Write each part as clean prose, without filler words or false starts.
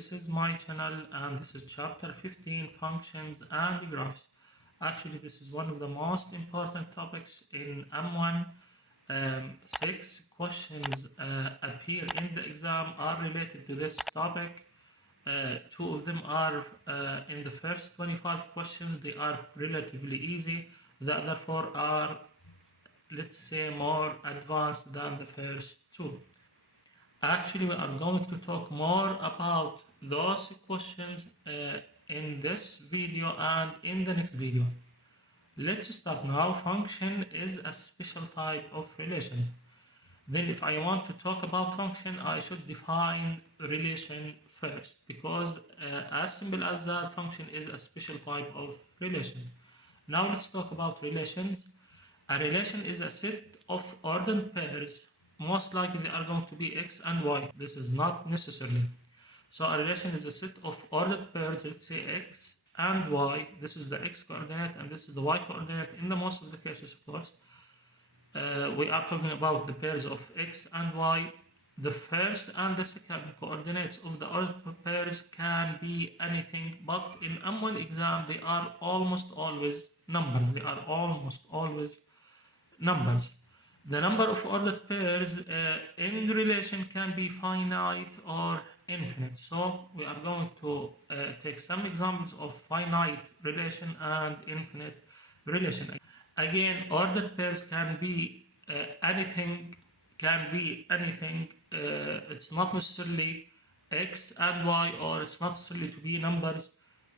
this is my channel and this is chapter 15, functions and graphs. Actually, this is one of the most important topics in M1. 6 questions appear in the exam are related to this topic. Two of them are in the first 25 questions, they are relatively easy. The other 4 are, let's say, more advanced than the first 2. Actually, we are going to talk more about those questions in this video and in the next video. Let's start now. Function is a special type of relation. Then if I want to talk about function, I should define relation first, because as simple as that, function is a special type of relation. Now let's talk about relations. A relation is a set of ordered pairs. Most likely they are going to be x and y. This is not necessarily. So a relation is a set of ordered pairs, let's say x and y. This is the x coordinate and this is the y coordinate in the most of the cases, of course. We are talking about the pairs of x and y. The first and the second coordinates of the ordered pairs can be anything, but in M1 exam they are almost always numbers. They are almost always numbers. The number of ordered pairs in relation can be finite or infinite. So we are going to take some examples of finite relation and infinite relation. Again, ordered pairs can be anything, it's not necessarily x and y, or it's not necessarily to be numbers.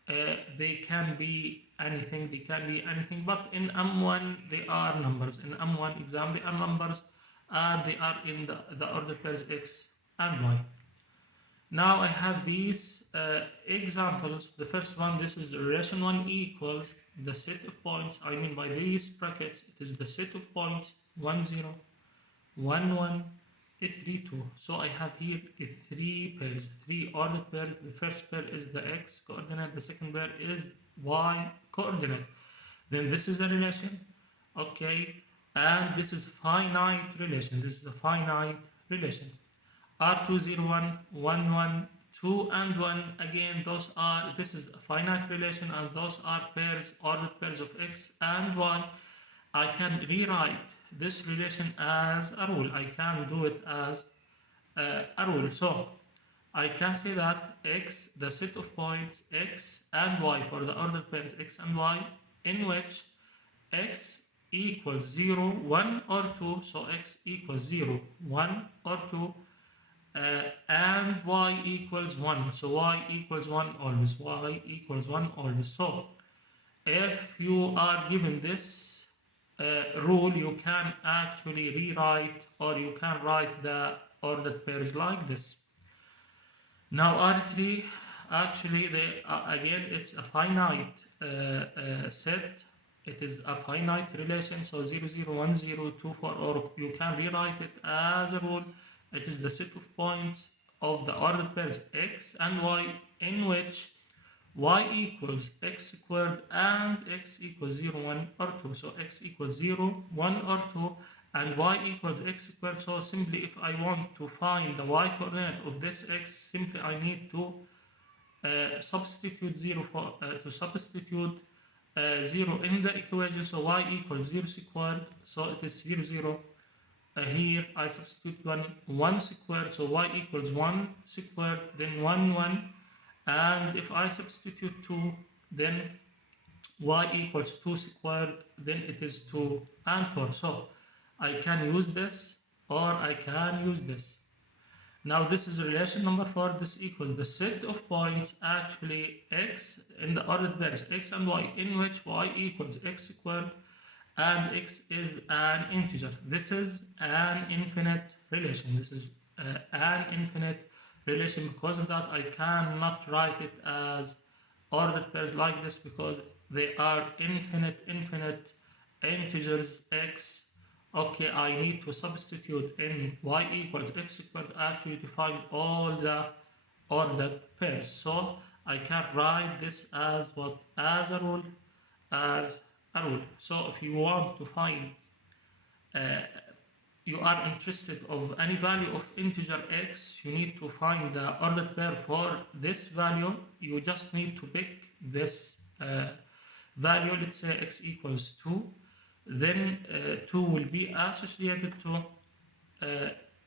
They can be anything, but in M1 they are numbers. In M1 exam they are numbers, and they are in the ordered pairs x and y. Now I have these examples. The first one, this is relation 1 equals the set of points. I mean by these brackets, it is the set of points 1, 0, 1, 1, 3, 2. So I have here 3 pairs, 3 ordered pairs. The first pair is the x coordinate, the second pair is y coordinate. Then this is a relation, okay, and this is finite relation. This is a finite relation. R2, 0, 1, 1, 1, 2 and 1. Again, this is a finite relation, and those are pairs, ordered pairs of x and y. I can rewrite this relation as a rule. I can do it as a rule. So I can say that x, the set of points x and y for the ordered pairs x and y, in which x equals 0, 1 or 2, so x equals 0, 1 or 2, and y equals 1, so y equals 1 always, y equals 1 always. So if you are given this rule, you can actually rewrite, or you can write the ordered pairs like this. Now R3, actually again it's a finite set. It is a finite relation, so 0, 0, 1, 0, 2, 4, or you can rewrite it as a rule. It is the set of points of the ordered pairs x and y, in which y equals x squared and x equals 0, 1 or 2. So x equals 0, 1 or 2, and y equals x squared. So simply, if I want to find the y coordinate of this x, simply I need to substitute 0 in the equation. So y equals 0 squared, so it is 0, 0. Here I substitute 1 squared, so y equals 1 squared, then 1, 1. And if I substitute 2, then y equals 2 squared, then it is 2 and 4. So I can use this, or I can use this. Now this is relation number 4. This equals the set of points, actually x in the ordered pairs x and y, in which y equals x squared and x is an integer. This is an infinite relation. This is an infinite relation. Because of that, I cannot write it as ordered pairs like this, because they are infinite integers x. Okay, I need to substitute in y equals x squared actually to find all the ordered pairs. So I can write this as what? As a rule. So if you want to find you are interested of any value of integer x, you need to find the ordered pair for this value. You just need to pick this value. Let's say x equals 2. Then 2 will be associated to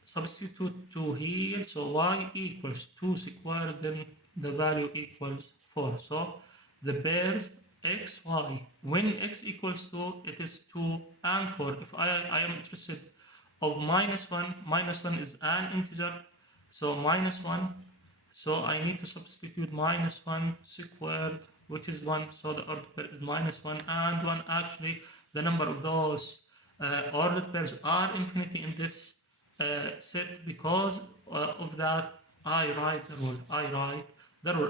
substitute 2 here. So y equals 2 squared, then the value equals 4. So the pairs x, y, when x equals 2, it is 2 and 4. If I am interested of minus 1 is an integer, so minus 1. So I need to substitute minus 1 squared, which is 1. So the ordered pair is minus 1 and 1. Actually, the number of those ordered pairs are infinity in this set. Because of that, I write the rule.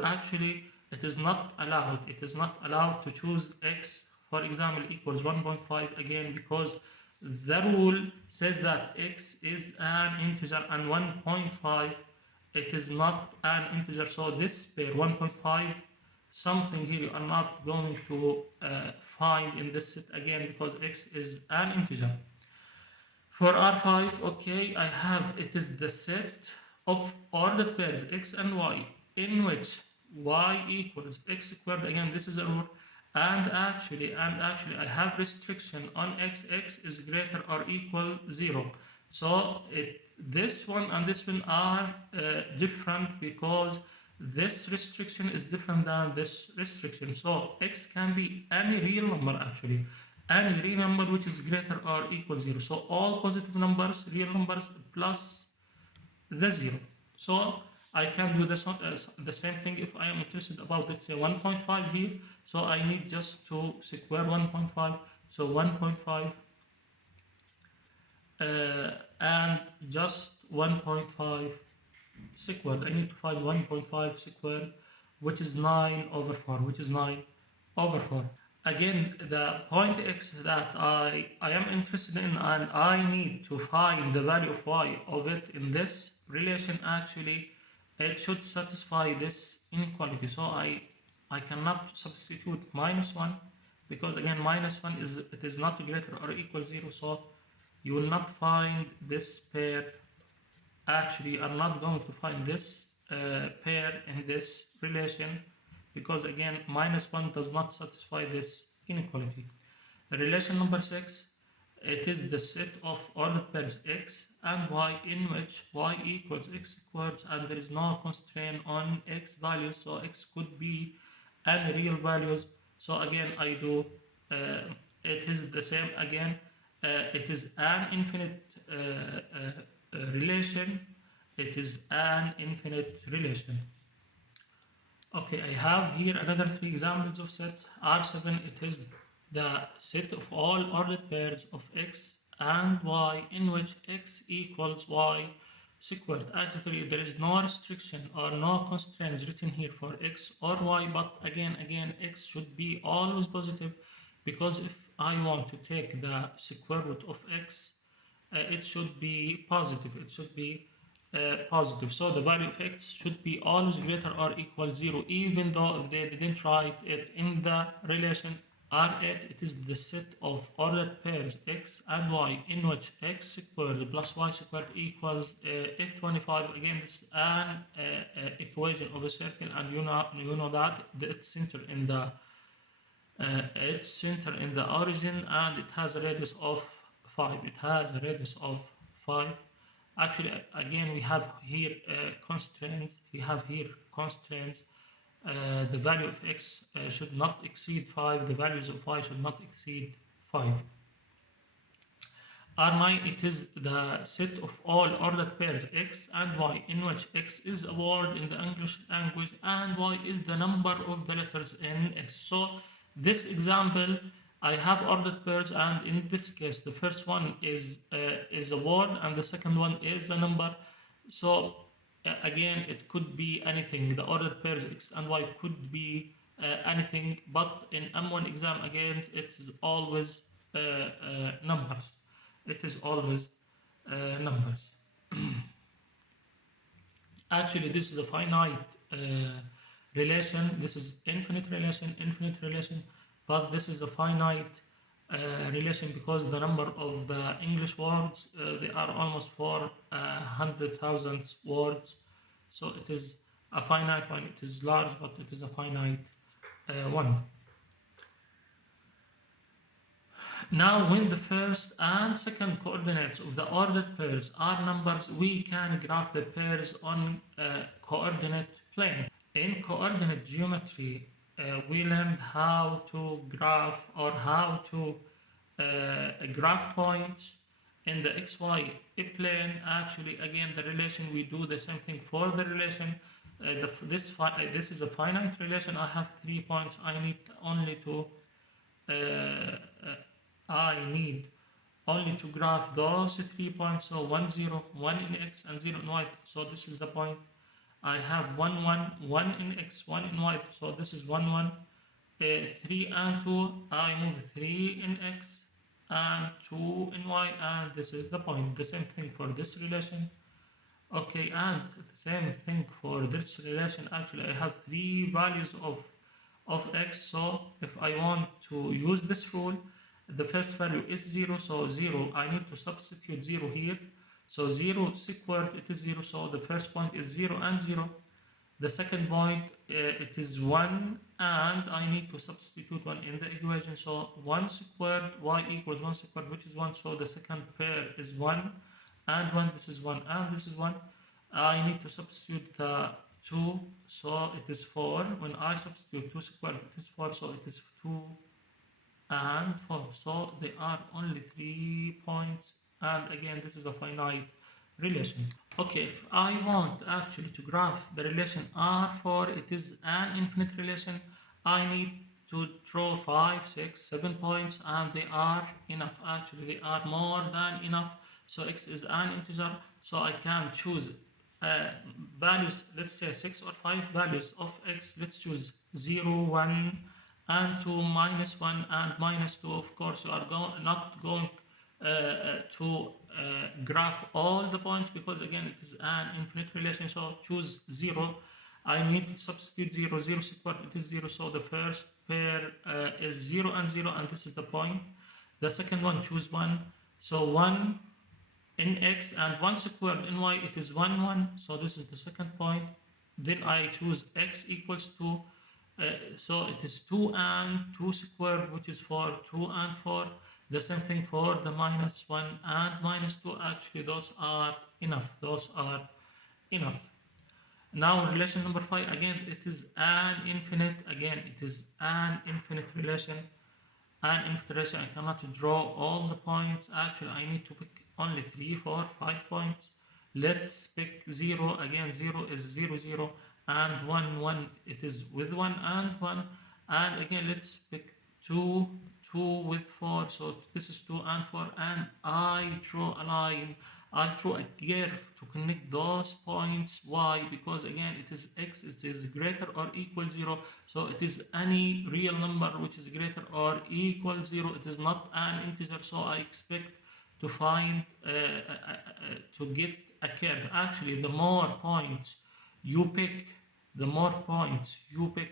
Actually, it is not allowed. It is not allowed to choose x, for example, equals 1.5 again, because the rule says that x is an integer and 1.5 it is not an integer. So this pair 1.5, something here you are not going to find in this set again, because x is an integer. For R5, okay, I have, it is the set of ordered pairs x and y in which y equals x squared. Again, this is a rule. And actually, I have restriction on x is greater or equal 0. So this one and this one are different, because this restriction is different than this restriction. So x can be any real number, actually any real number which is greater or equal 0. So all positive numbers, real numbers, plus the 0. So I can do this the same thing if I am interested about, let's say, 1.5 here. So I need just to square 1.5. So 1.5 and just 1.5 squared. I need to find 1.5 squared, which is 9 over 4, which is 9 over 4. Again, the point x that I am interested in, and I need to find the value of y of it in this relation, actually it should satisfy this inequality. So I cannot substitute minus 1, because again minus 1 is, it is not greater or equal 0. So you will not find this pair. Actually, I'm not going to find this pair in this relation, because again minus 1 does not satisfy this inequality. The relation number 6, it is the set of ordered pairs x and y in which y equals x squared and there is no constraint on x values. So x could be any real values. So again I do, it is the same again. It is an infinite relation. It is an infinite relation. Okay, I have here another 3 examples of sets. R7, it is the set of all ordered pairs of x and y in which x equals y squared. Actually, there is no restriction or no constraints written here for x or y, but again, x should be always positive, because if I want to take the square root of x, it should be positive. It should be positive. So the value of x should be always greater or equal 0, even though if they didn't write it in the relation R8, it is the set of ordered pairs x and y in which x squared plus y squared equals 825. Again, this is an equation of a circle, and you know that it's centered in the origin, and it has a radius of 5. It has a radius of 5. Actually, again, we have here constraints. The value of x should not exceed 5. The values of y should not exceed 5. R9, it is the set of all ordered pairs x and y in which x is a word in the English language and y is the number of the letters in x. So this example, I have ordered pairs, and in this case the first one is a word and the second one is a number. So again, it could be anything. The ordered pairs x and y could be anything, but in M1 exam, again, it is always numbers. It is always numbers. Actually, this is a finite relation. This is infinite relation, but this is a finite relation, because the number of the English words, they are almost 400,000 words. So it is a finite one. It is large, but it is a finite one. Now, when the first and second coordinates of the ordered pairs are numbers, we can graph the pairs on a coordinate plane. In coordinate geometry, we learned how to graph, or how to graph points in the xy plane. Actually, again, the relation, we do the same thing for the relation. This is a finite relation. I have 3 points. I need only to uh, uh, I need only to graph those 3 points. So 1 0, 1 in x and 0 in y. So this is the point. I have 1 1, 1 in x, 1 in y. So this is 1 1. 3 and 2, I move 3 in x and 2 in y, and this is the point. The same thing for this relation. Okay, and the same thing for this relation. Actually, I have three values of x. So if I want to use this rule, the first value is 0. So 0, I need to substitute 0 here. So 0 squared, it is 0. So the first point is 0 and 0. The second point, it is 1, and I need to substitute 1 in the equation. So 1 squared, y equals 1 squared, which is 1. So the second pair is 1 and 1. This is 1 and this is 1. I need to substitute the 2. So it is 4. When I substitute 2 squared, it is 4. So it is 2 and 4. So they are only 3 points. And again, this is a finite relation. Okay, if I want actually to graph the relation R4, it is an infinite relation. I need to draw 5, 6, 7 points, and they are enough. Actually, they are more than enough. So x is an integer, so I can choose values, let's say 6 or 5 values of x. Let's choose 0, 1, and 2, minus 1, and minus 2. Of course, you are not going to graph all the points, because again it is an infinite relation. So choose 0. I need to substitute 0. 0 squared, it is 0. So the first pair is 0 and 0, and this is the point. The second one, choose 1. So 1 in x and 1 squared in y, it is 1 1. So this is the second point. Then I choose x equals 2. So it is 2 and 2 squared, which is 4. 2 and 4. The same thing for the minus 1 and minus 2. Actually, those are enough. Those are enough. Now, relation number 5. Again, it is an infinite. Again, it is an infinite relation. An infinite relation. I cannot draw all the points. Actually, I need to pick only 3, 4, 5 points. Let's pick 0. Again, 0 is 0, 0. And 1, 1. It is with 1 and 1. And again, let's pick 2, 2 with 4. So this is 2 and 4. And I draw a line. I draw a curve to connect those points. Why? Because again, it is x, it is greater or equal 0. So it is any real number which is greater or equal 0. It is not an integer. So I expect to find, to get a curve. Actually, the more points you pick,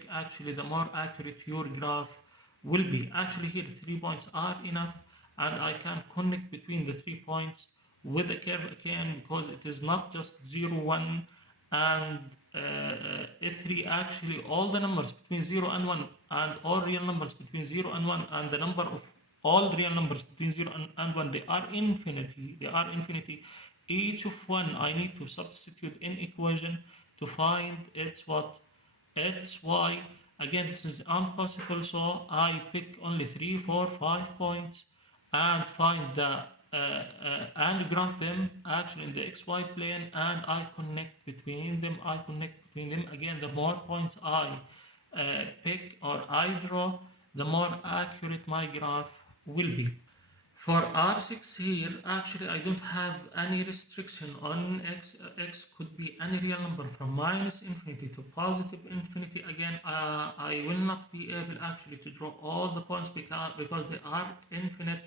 actually, the more accurate your graph will be. Actually, here 3 points are enough, and I can connect between the 3 points with a curve again, because it is not just 0, 1 and 3. Actually, all the numbers between 0 and 1, and all real numbers between 0 and 1, and the number of all real numbers between 0 and 1, they are infinity. Each of one I need to substitute in equation to find its what? Its y. Again, this is impossible, so I pick only 3, 4, 5 points and find the and graph them actually in the xy plane, and I connect between them. Again, the more points I pick or I draw, the more accurate my graph will be. For R6 here, actually I don't have any restriction on x. X could be any real number from minus infinity to positive infinity. Again, I will not be able actually to draw all the points, because they are infinite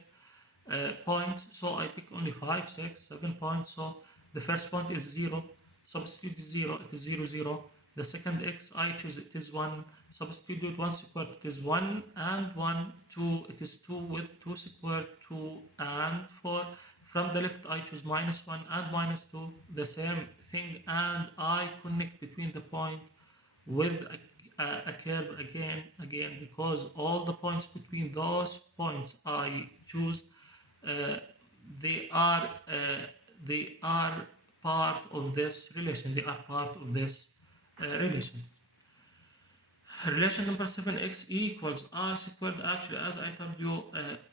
points. So I pick only 5, 6, 7 points. So the first point is 0. Substitute 0, it is 0, 0. The second x I choose, it is 1. Substitute 1 squared, it is 1 and 1, 2, it is 2 with 2 squared, 2 and 4. From the left, I choose minus 1 and minus 2, the same thing, and I connect between the point with a curve again, because all the points between those points I choose, uh, they are they are part of this relation. They are part of this relation. Relation number 7, x equals r squared. Actually, as I told you,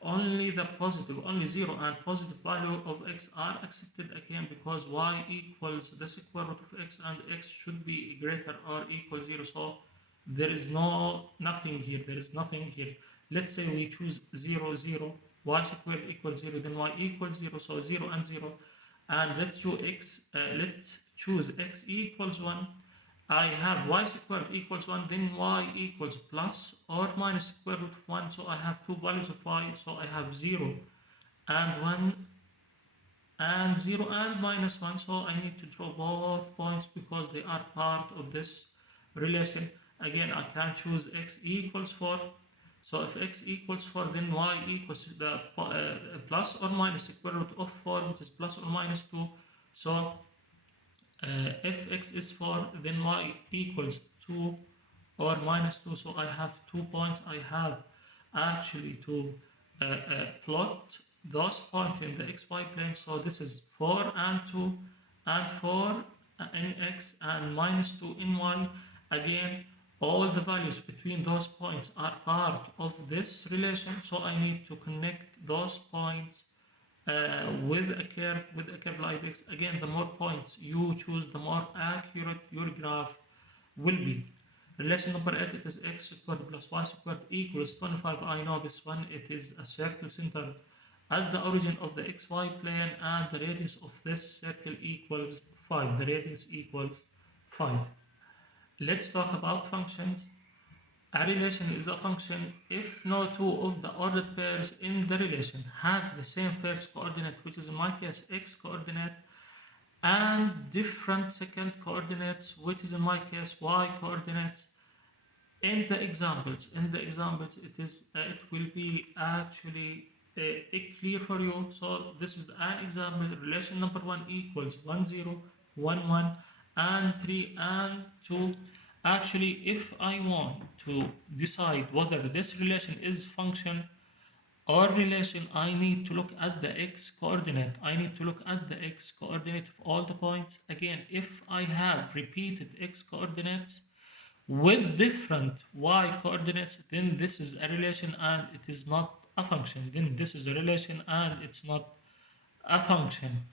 only the positive, only 0 and positive value of x are accepted again, because y equals the square root of x and x should be greater or equal 0. So there is nothing here. There is nothing here. Let's say we choose 0, 0, y squared equals 0, then y equals 0. So 0 and 0. And let's choose x equals 1. I have y squared equals 1, then y equals plus or minus square root of 1. So I have two values of y. So I have 0 and 1 and 0 and minus 1. So I need to draw both points because they are part of this relation. Again, I can choose x equals 4. So if x equals 4, then y equals the plus or minus square root of 4, which is plus or minus 2. So if x is 4, then y equals 2 or minus 2. So I have 2 points. I have actually to plot those points in the xy plane. So this is 4 and 2 and 4 in x and minus 2 in y. Again, all the values between those points are part of this relation. So I need to connect those points with a curve like this. Again, the more points you choose, the more accurate your graph will be. Relation number 8, it is x squared plus y squared equals 25. I know this one. It is a circle centered at the origin of the xy plane, and the radius of this circle equals 5. The radius equals 5. Let's talk about functions. A relation is a function if no two of the ordered pairs in the relation have the same first coordinate, which is in my case x coordinate, and different second coordinates, which is in my case y coordinates. In the examples, it will be actually clear for you. So this is an example. Relation number 1 equals 1 0 1 1 and 3 and 2. Actually, if I want to decide whether this relation is function or relation, I need to look at the x coordinate. I need to look at the x coordinate of all the points. Again, if I have repeated x coordinates with different y coordinates, then this is a relation and it is not a function. Then this is a relation and it's not a function.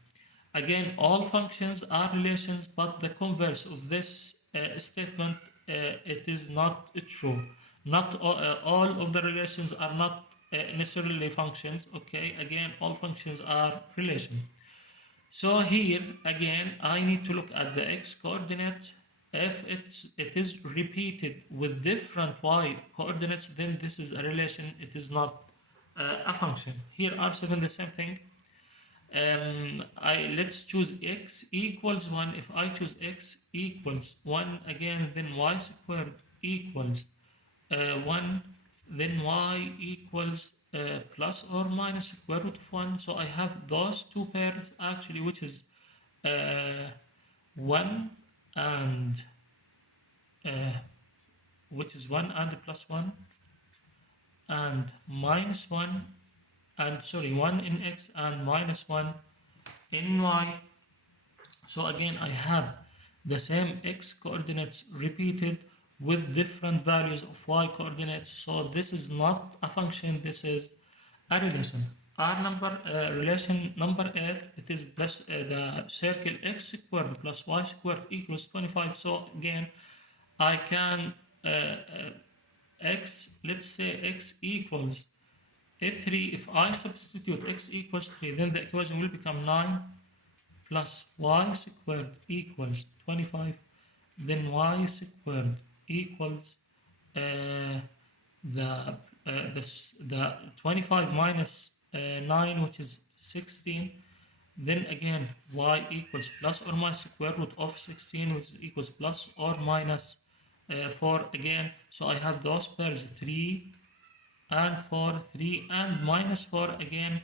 Again, all functions are relations, but the converse of this statement, it is not true. Not all of the relations are not necessarily functions. Okay, again, all functions are relation. So here again, I need to look at the x coordinate. If it is repeated with different y coordinates, then this is a relation. It is not a function. Here R7 the same thing. Let's choose x equals 1. If I choose x equals 1 again, then y squared equals 1, then y equals plus or minus square root of 1. So I have those two pairs actually, which is 1 and uh, which is 1 and plus 1 and minus 1, and sorry, 1 in x and minus 1 in y. So again, I have the same x coordinates repeated with different values of y coordinates. So this is not a function, this is a relation. Relation number 8, it is the circle x squared plus y squared equals 25. So again, I can let's say x equals 3. If I substitute x equals 3, then the equation will become 9 plus y squared equals 25. Then y squared equals uh, the 25 minus 9, which is 16. Then again, y equals plus or minus square root of 16, which equals plus or minus 4 again. So I have those pairs 3 and 4, 3 and minus 4 again.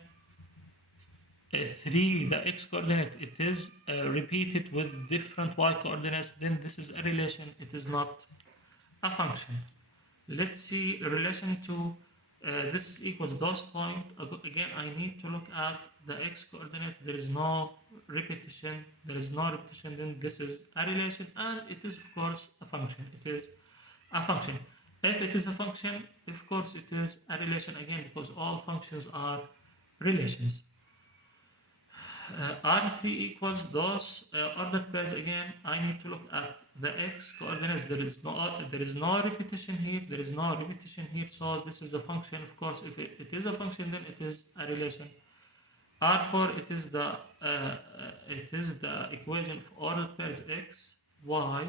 3, the x coordinate, it is repeated with different y coordinates, then this is a relation, it is not a function. Let's see a relation to this is equals those point. Again, I need to look at the x coordinates. There is no repetition. There is no repetition. Then this is a relation, and it is of course a function. It is a function. If it is a function, of course it is a relation again because all functions are relations. R3 equals those ordered pairs again. I need to look at the x coordinates. There is no repetition here. There is no repetition here. So this is a function. Of course, if it is a function, then it is a relation. R4 it is the equation of ordered pairs x y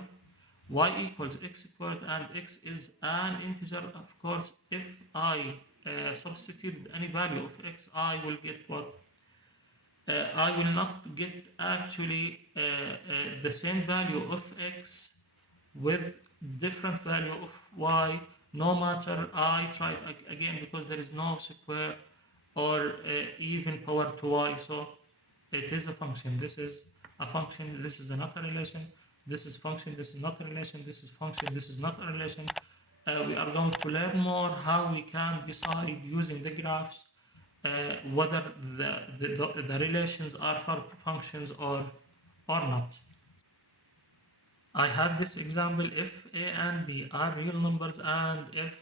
equals x squared, and x is an integer. Of course, if I substitute any value of x, I will get what? I will not get actually the same value of x with different value of y, no matter I try it again, because there is no square or even power to y. So it is a function. This is a function. This is not a relation. This is function. This is not a relation. This is function. This is not a relation. We are going to learn more how we can decide using the graphs whether the relations are for functions or not. I have this example: if a and b are real numbers, and if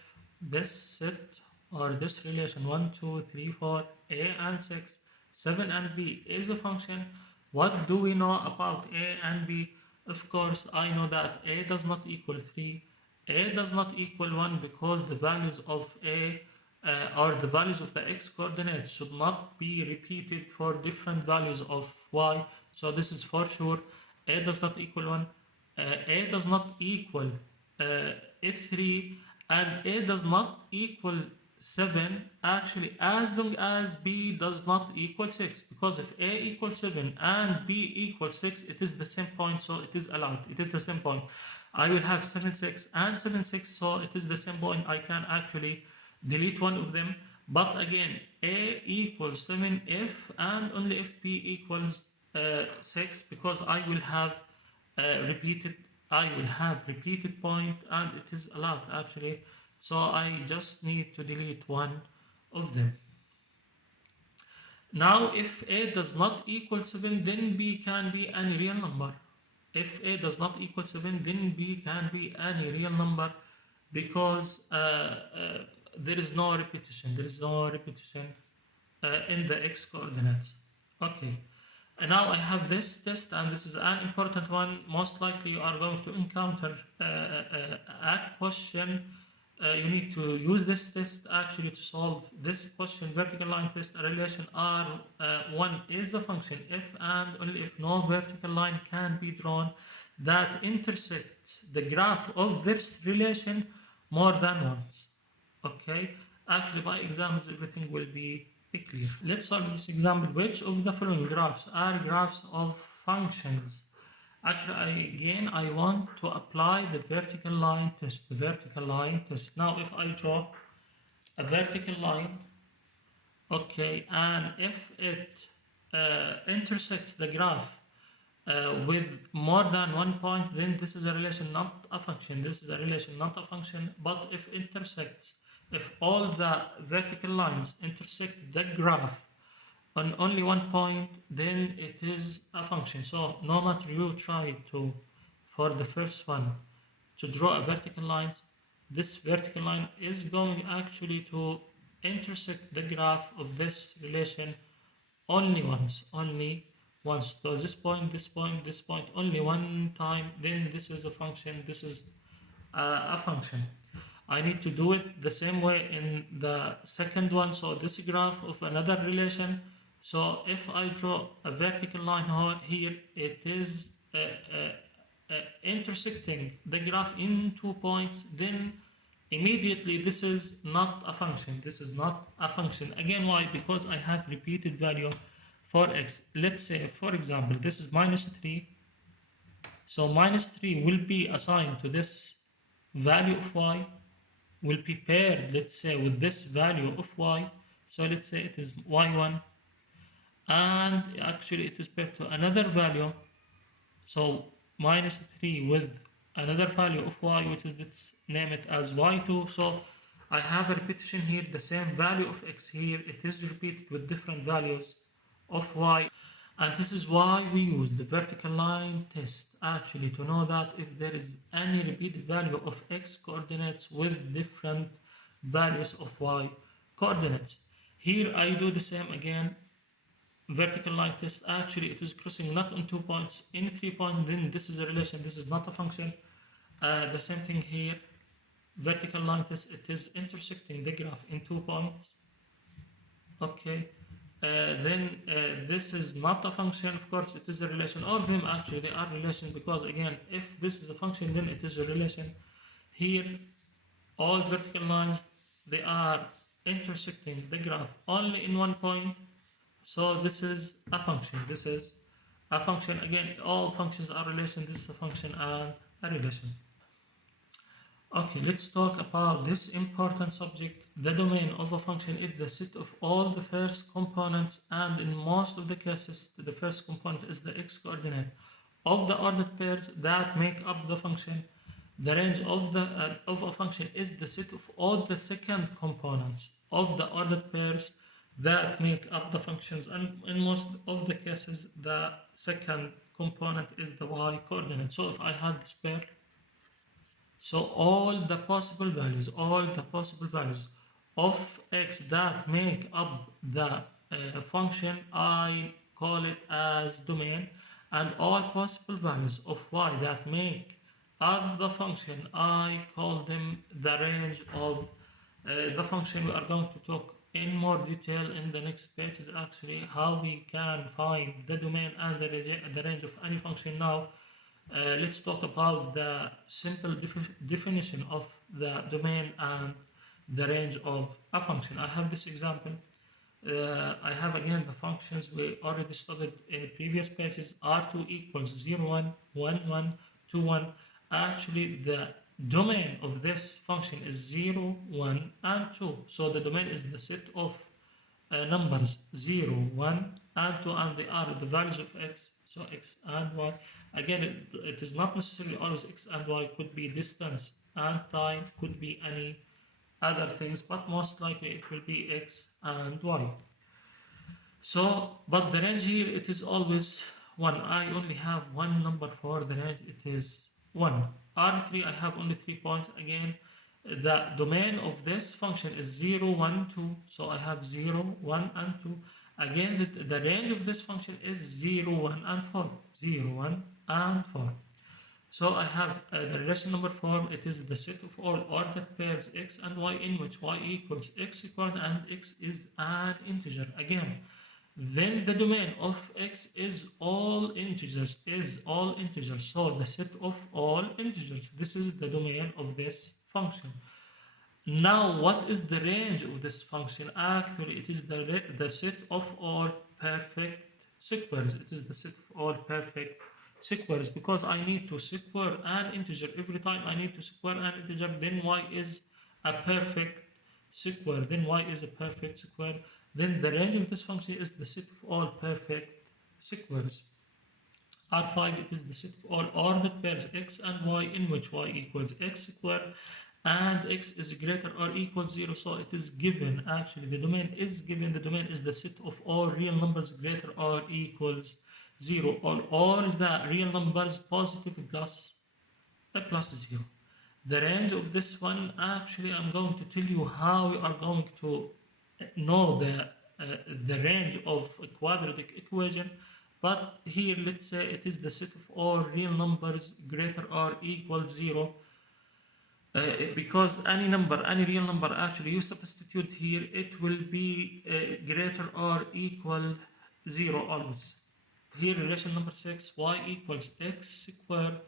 this set or this relation 1, 2, 3, 4, a and 6, 7 and b is a function, what do we know about a and b? Of course, I know that a does not equal 3, a does not equal 1, because the values of a or the values of the x coordinates should not be repeated for different values of y. So this is for sure. A does not equal 1, a does not equal f3, and a does not equal 7 actually, as long as b does not equal 6, because if a equals 7 and b equals 6, it is the same point, so it is allowed. It is the same point. I will have 7 6 and 7 6, so it is the same point. I can actually delete one of them. But again, a equals 7 if and only if b equals 6, because repeated I will have repeated point, and it is allowed actually. So I just need to delete one of them. Now, if a does not equal 7, then b can be any real number. If a does not equal 7, then b can be any real number, because there is no repetition. There is no repetition in the x coordinates. Okay. And now I have this test, and this is an important one. Most likely you are going to encounter a question. You need to use this test actually to solve this question. Vertical line test: a relation R1 is a function if and only if no vertical line can be drawn that intersects the graph of this relation more than once. Okay, actually by examples everything will be clear. Let's solve this example. Which of the following graphs are graphs of functions? Actually, I want to apply the vertical line test. The vertical line test. Now, if I draw a vertical line, okay, and if it intersects the graph with more than one point, then this is a relation, not a function. This is a relation, not a function. But if all the vertical lines intersect the graph on only one point, then it is a function. So no matter you try to, for the first one, to draw a vertical line, this vertical line is going actually to intersect the graph of this relation only once. So this point, only one time, then this is a function, this is a function. I need to do it the same way in the second one. So this graph of another relation. So if I draw a vertical line here, it is intersecting the graph in 2 points, then immediately this is not a function. This is not a function. Again, why? Because I have repeated value for x. Let's say, for example, this is -3. So -3 will be assigned to this value of y will be paired, let's say, with this value of y. So let's say it is y1, and actually it is paired to another value. So minus 3 with another value of y, which is, let's name it as y2. So I have a repetition here, the same value of x here, it is repeated with different values of y. And this is why we use the vertical line test actually to know that if there is any repeated value of x coordinates with different values of y coordinates. Here I do the same again, vertical line test. Actually it is crossing not on 2 points, in 3 points, then this is a relation, this is not a function. The same thing here, vertical line test, it is intersecting the graph in 2 points. Okay, then this is not a function, of course it is a relation. All of them actually they are relation, because again if this is a function then it is a relation. Here all vertical lines they are intersecting the graph only in 1 point, so this is a function, this is a function. Again all functions are relation, this is a function and a relation. Okay, let's talk about this important subject. The domain of a function is the set of all the first components, and in most of the cases, the first component is the x-coordinate of the ordered pairs that make up the function. The range of a function is the set of all the second components of the ordered pairs that make up the functions, and in most of the cases, the second component is the y-coordinate. So if I have this pair, so all the possible values of x that make up the function, I call it as domain, and all possible values of y that make up the function, I call them the range of the function. We are going to talk in more detail in the next pages actually how we can find the domain and the range of any function. Now let's talk about the simple definition of the domain and the range of a function. I have this example. I have again the functions we already studied in previous pages. R2 equals 0, 1, 1, 1, 2, 1. Actually, the domain of this function is 0, 1, and 2. So the domain is the set of numbers 0, 1, and 2, and they are the values of x, so x and y. Again, it is not necessarily always x and y, could be distance and time, could be any other things, but most likely it will be x and y. So, but the range here, it is always 1. I only have one number for the range, it is 1. R3, I have only 3 points. Again, the domain of this function is 0, 1, 2. So I have 0, 1, and 2. Again, the range of this function is 0, 1, and 4. 0, 1, and 4. So I have the relation number form. It is the set of all ordered pairs x and y in which y equals x squared and x is an integer. Again, then the domain of x is all integers, So the set of all integers, this is the domain of this function. Now, what is the range of this function? Actually, it is the set of all perfect squares. It is the set of all perfect squares, because I need to square an integer. Every time I need to square an integer, then y is a perfect square. Then y is a perfect square. Then the range of this function is the set of all perfect squares. R5, it is the set of all ordered pairs x and y in which y equals x squared and x is greater or equal 0. So it is given, actually the domain is given. The domain is the set of all real numbers greater or equals 0, or all the real numbers positive plus 0. The range of this one, actually I'm going to tell you how we are going to know the range of a quadratic equation. But here let's say it is the set of all real numbers greater or equal 0. Because any number, any real number, actually you substitute here, it will be greater or equal 0 always. Here relation number 6, y equals x squared.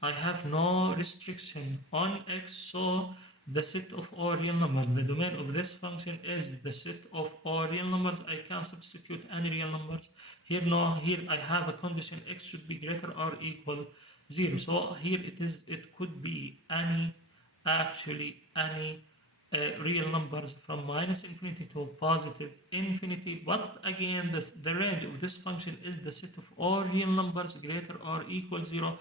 I have no restriction on x, so the set of all real numbers, the domain of this function is the set of all real numbers. I can substitute any real numbers. Here no, here I have a condition, x should be greater or equal 0. So here it could be any actually any real numbers from minus infinity to positive infinity. But again, the range of this function is the set of all real numbers greater or equal 0.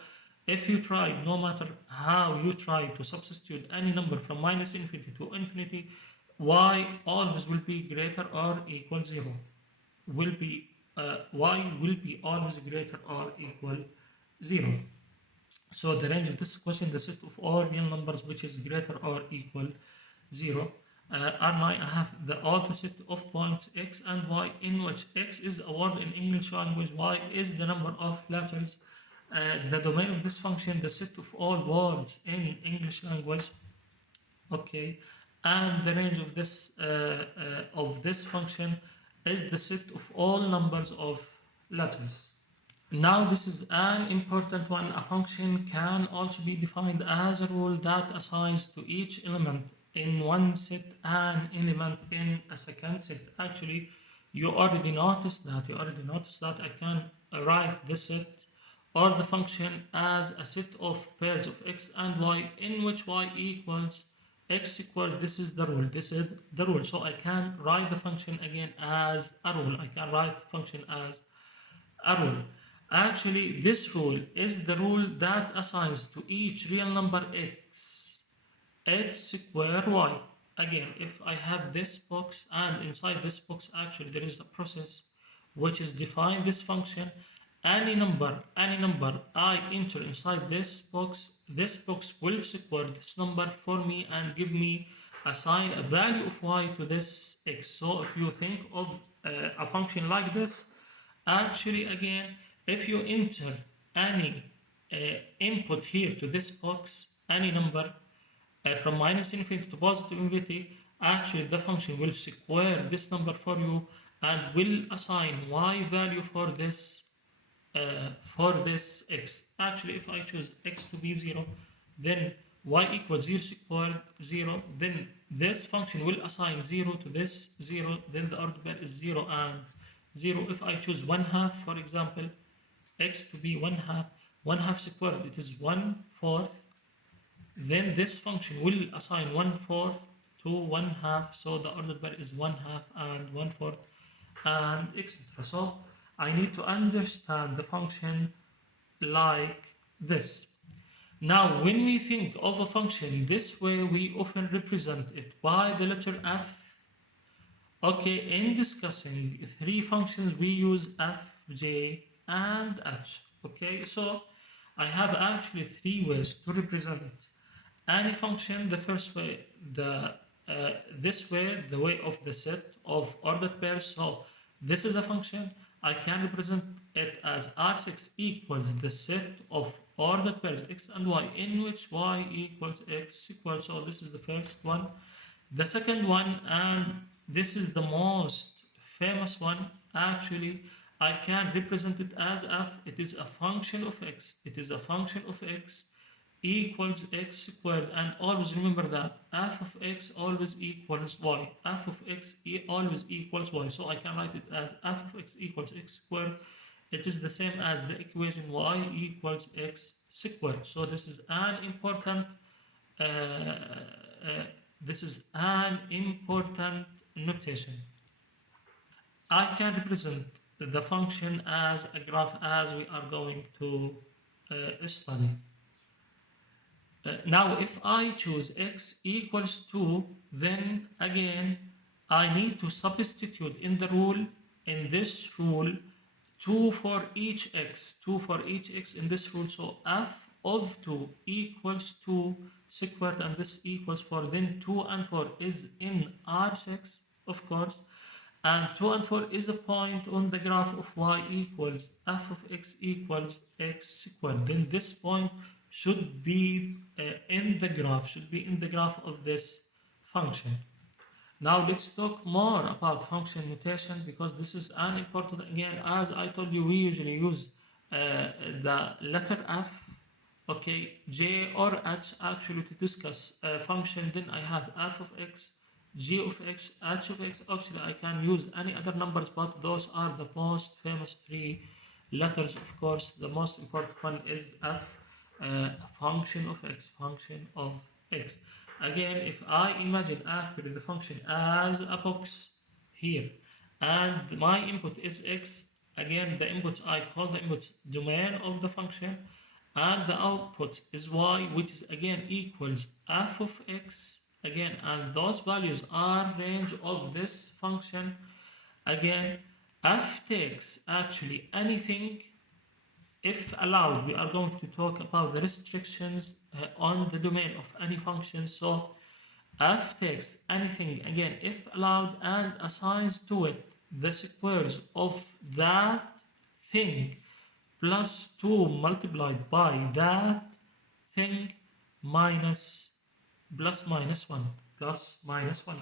If you try, no matter how you try to substitute any number from minus infinity to infinity, y always will be greater or equal 0. Will be y will be always greater or equal 0. So the range of this question, the set of all real numbers which is greater or equal 0. R9, I have the all set of points x and y in which x is a word in English language, y is the number of letters. The domain of this function, the set of all words in English language, okay, and the range of this function is the set of all numbers of letters. Now this is an important one. A function can also be defined as a rule that assigns to each element in one set an element in a second set. Actually, you already noticed that. I can write this set or the function as a set of pairs of x and y in which y equals x squared. This is the rule. This is the rule. So I can write the function again as a rule. I can write the function as a rule. Actually, this rule is the rule that assigns to each real number x square y. Again, if I have this box and inside this box actually there is a process which is define this function, any number I enter inside this box will square this number for me and give me assign a value of y to this x. So if you think of a function like this, actually again, if you enter any input here to this box, any number from minus infinity to positive infinity, actually the function will square this number for you and will assign y value for this x. Actually, if I choose x to be 0, then y equals 0 squared 0, then this function will assign 0 to this 0, then the argument is 0 and 0. If I choose 1 half, for example, x to be 1 half squared, it is 1/4, then this function will assign 1/4 to 1 half, so the order pair is 1 half and 1/4 and etc. So I need to understand the function like this. Now, when we think of a function this way, we often represent it by the letter f. Okay, in discussing three functions, we use f, j, and h. Okay, so I have actually three ways to represent any function. The first way, this way, the way of the set of ordered pairs. So this is a function. I can represent it as R6 equals the set of ordered pairs x and y in which y equals x squared. So this is the first one. The second one, and this is the most famous one, actually, I can represent it as f. It is a function of x. It is a function of x equals x squared, and always remember that f of x always equals y. F of x always equals y. So I can write it as f of x equals x squared. It is the same as the equation y equals x squared. So this is an important uh, uh, notation. I can represent the function as a graph as we are going to study. Now, if I choose x equals 2, then again, I need to substitute in this rule, 2 for each x, in this rule. So f of 2 equals 2 squared, and this equals 4. Then 2 and 4 is in R6, of course. And 2 and 4 is a point on the graph of y equals f of x equals x squared. Then this point should be in the graph of this function. Now let's talk more about function notation, because this is an important. Again, as I told you, we usually use the letter f, okay, j or h actually to discuss a function. Then I have f of x, g of x, h of x. Actually, I can use any other numbers, but those are the most famous three letters. Of course, the most important one is f, function of x, function of x. Again, if I imagine actually the function as a box here, and my input is x, again the inputs I call the inputs domain of the function, and the output is y, which is again equals f of x again, and those values are range of this function. Again, f takes actually anything. If allowed, we are going to talk about the restrictions on the domain of any function. So f takes anything again if allowed and assigns to it the squares of that thing plus 2 multiplied by that thing minus plus minus 1 plus minus 1.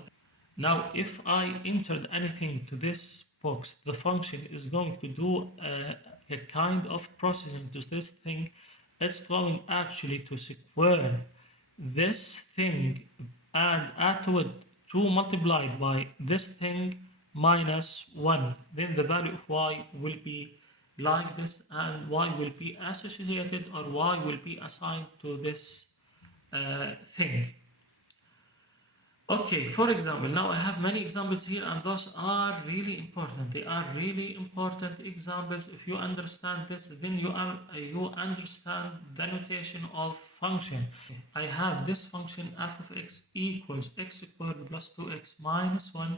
Now, if I entered anything to this box, the function is going to do a kind of processing to this thing. It's going actually to square this thing and add to it 2 multiplied by this thing minus 1. Then the value of y will be like this, and y will be associated, or y will be assigned to this thing. Okay, for example, now I have many examples here, and those are really important. They are really important examples. If you understand this, then you understand the notation of function. I have this function f of x equals x squared plus 2x minus 1.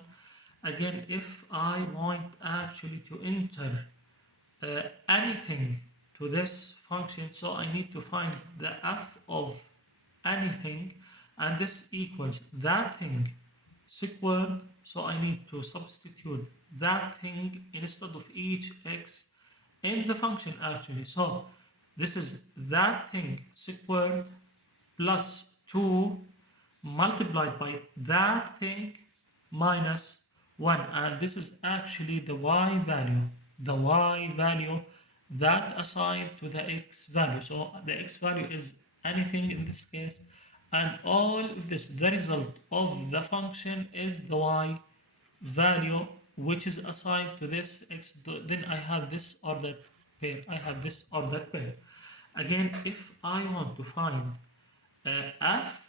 Again, if I want actually to enter anything to this function, so I need to find the f of anything, and this equals that thing squared, so I need to substitute that thing instead of each x in the function actually. So this is that thing squared plus 2 multiplied by that thing minus 1, and this is actually the y value that assigned to the x value. So the x value is anything in this case, and all of this, the result of the function is the y value which is assigned to this x. Then I have this ordered pair. Again, if I want to find f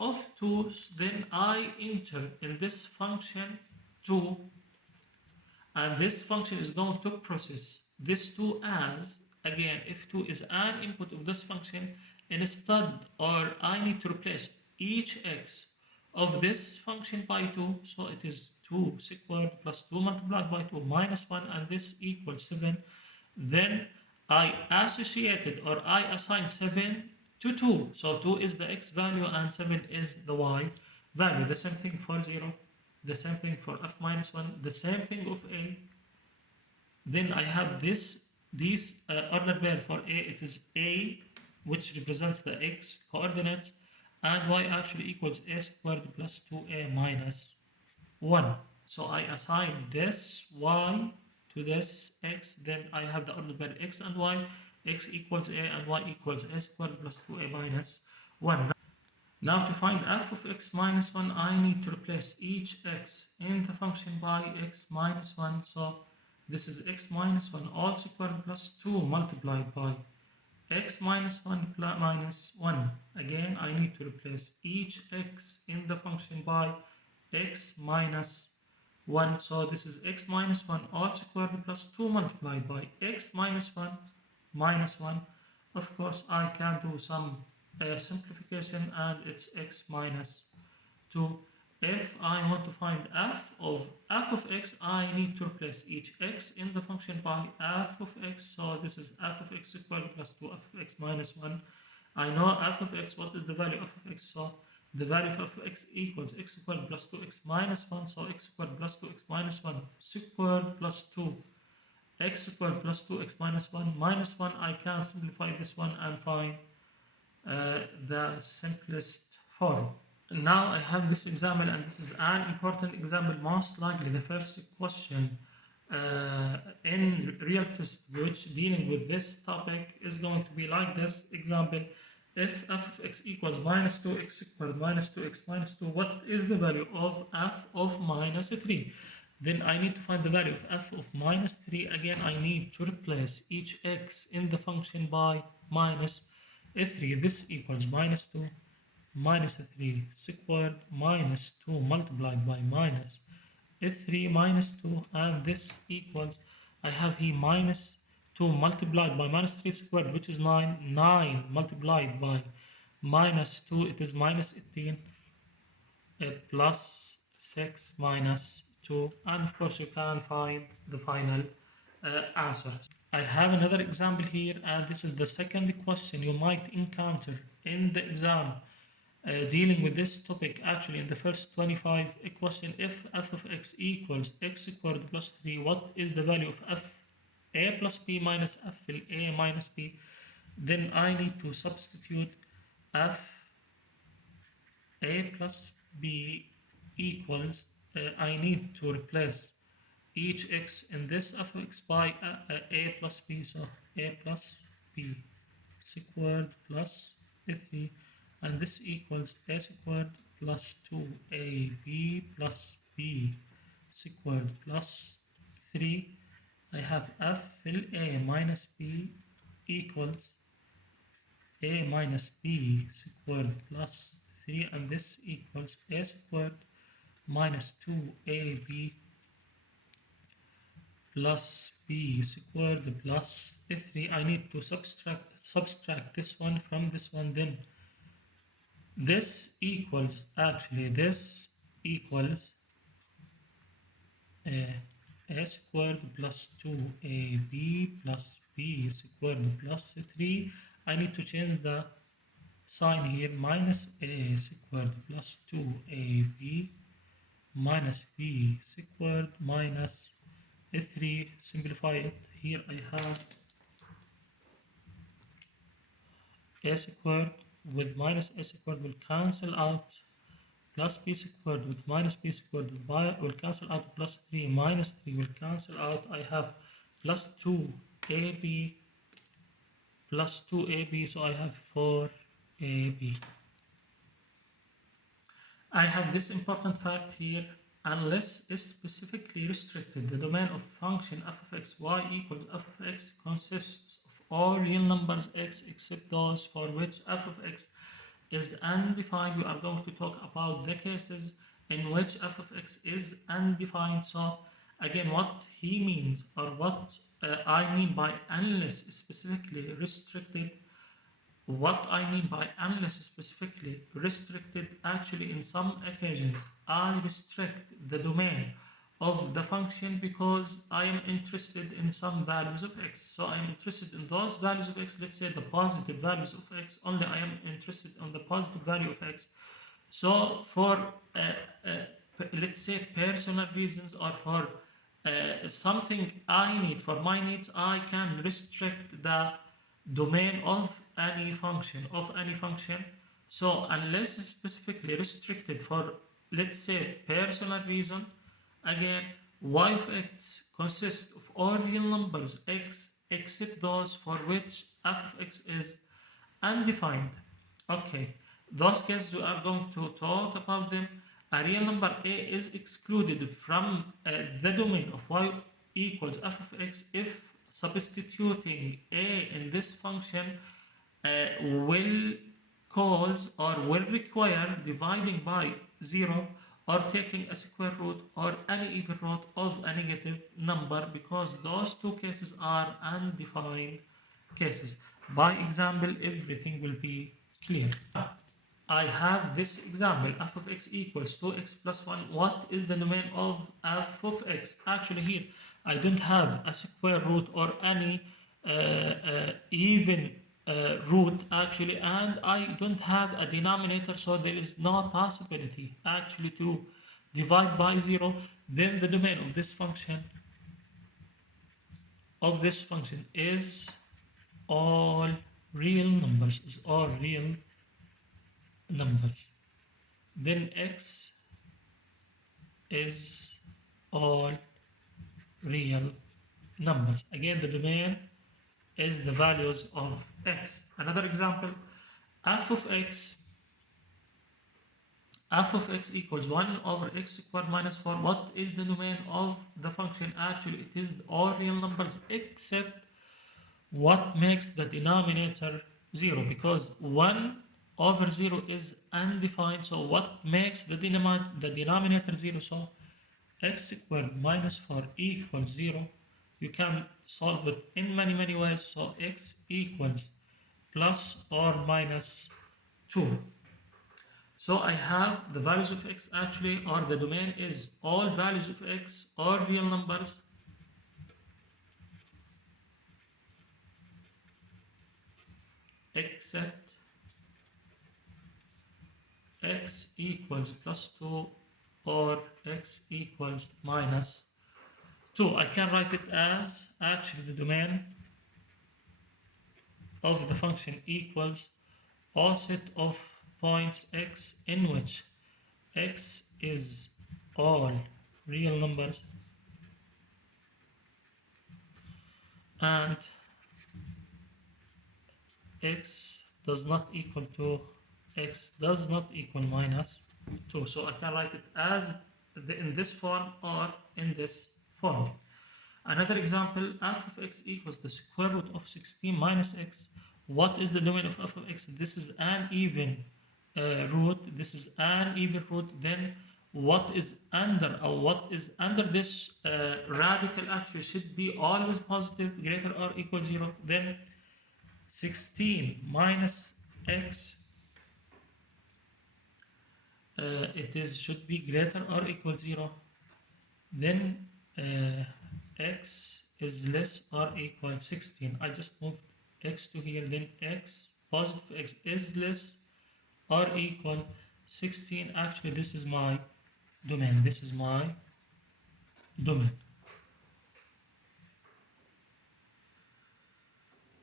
of 2, then I enter in this function 2, and this function is going to process this 2 as, again, if 2 is an input of this function, instead, or I need to replace each x of this function by 2, so it is 2 squared plus 2 multiplied by 2 minus 1, and this equals 7. Then I associated, or I assigned 7 to 2, so 2 is the x value and 7 is the y value. The same thing for 0, the same thing for f minus 1, the same thing of a. Then I have this ordered pair. For a, it is a, which represents the x coordinates, and y actually equals a squared plus 2a minus 1. So I assign this y to this x, then I have the ordered pair x and y, x equals a and y equals a squared plus 2a minus 1. Now to find f of x minus 1, I need to replace each x in the function by x minus 1. So this is x minus 1 all squared plus 2 multiplied by x minus 1 plus minus 1. Again, I need to replace each x in the function by x minus 1. So this is x minus 1 all squared plus 2 multiplied by x minus 1 minus 1. Of course, I can do some simplification, and it's x minus 2. If I want to find f of x, I need to replace each x in the function by f of x. So this is f of x squared plus 2 f of x minus 1. I know f of x, what is the value of f of x? So the value of f of x equals x squared plus 2x minus 1. So x squared plus 2x minus 1 squared plus 2 x squared plus 2x minus 1 minus 1. I can simplify this one and find the simplest form. Now I have this example, and this is an important example. Most likely the first question in real test which dealing with this topic is going to be like this example. If f of x equals minus 2x squared minus 2x minus 2, what is the value of f of minus 3? Then I need to find the value of f of minus 3. Again, I need to replace each x in the function by minus 3. This equals minus 2 minus 3 squared minus 2 multiplied by minus 3 minus 2, and this equals, I have here minus 2 multiplied by minus 3 squared, which is 9. 9 multiplied by minus 2, it is minus 18, plus 6 minus 2, and of course you can find the final answer. I have another example here, and this is the second question you might encounter in the exam dealing with this topic. Actually, in the first 25 question, if f of x equals x squared plus 3, what is the value of f a plus b minus f a minus b? Then I need to substitute f a plus b equals, I need to replace each x in this f of x by a plus b, so a plus b squared plus 3, and this equals a squared plus 2ab plus b squared plus 3. I have f fill a minus b equals a minus b squared plus 3, and this equals a squared minus 2ab plus b squared plus 3. I need to subtract this one from this one, then this equals, actually this equals a squared plus 2ab plus b squared plus 3. I need to change the sign here, minus a squared plus 2ab minus b squared minus 3. Simplify it. Here I have a squared with minus a squared will cancel out, plus b squared with minus b squared will cancel out, plus 3 minus 3 will cancel out. I have plus 2ab plus 2ab, so I have 4ab. I have this important fact here: unless is specifically restricted, the domain of function f of x y equals f of x consists of all real numbers x except those for which f of x is undefined. We are going to talk about the cases in which f of x is undefined. So again, what he means, or what I mean by unless specifically restricted, what I mean by unless specifically restricted, actually in some occasions I restrict the domain of the function because I am interested in some values of x. So I am interested in those values of x, let's say the positive values of x, only I am interested in the positive value of x. So for let's say personal reasons, or for something I need for my needs, I can restrict the domain of any function, So unless specifically restricted for, let's say, personal reason, again, y of x consists of all real numbers x except those for which f of x is undefined. Okay, those cases we are going to talk about them. A real number a is excluded from the domain of y equals f of x if substituting a in this function will cause or will require dividing by 0 or taking a square root or any even root of a negative number, because those two cases are undefined cases. By example, everything will be clear. I have this example, f of x equals 2x plus 1. What is the domain of f of x? Actually here, I don't have a square root or any even root actually, and I don't have a denominator, so there is no possibility actually to divide by 0. Then the domain of this function is all real numbers, then x is all real numbers. Again, the domain is the values of x. Another example, f of x equals 1 over x squared minus 4. What is the domain of the function? Actually, it is all real numbers except what makes the denominator 0, because 1 over 0 is undefined. So what makes the denominator 0? So x squared minus 4 equals 0. You can solve it in many ways. So x equals plus or minus 2. So I have the values of x actually, or the domain is all values of x or real numbers except x equals plus 2 or x equals minus 2. I can write it as actually the domain of the function equals all set of points x in which x is all real numbers and x does not equal to x does not equal minus 2. So I can write it as in this form or in this form. Another example, f of x equals the square root of 16 minus x. What is the domain of f of x? This is an even root. This is an even root. Then what is under this radical actually should be always positive, greater or equal 0. Then 16 minus x, should be greater or equal 0. Then x is less or equal 16. I just moved x to here. Then x, positive x, is less or equal 16. Actually, this is my domain. This is my domain.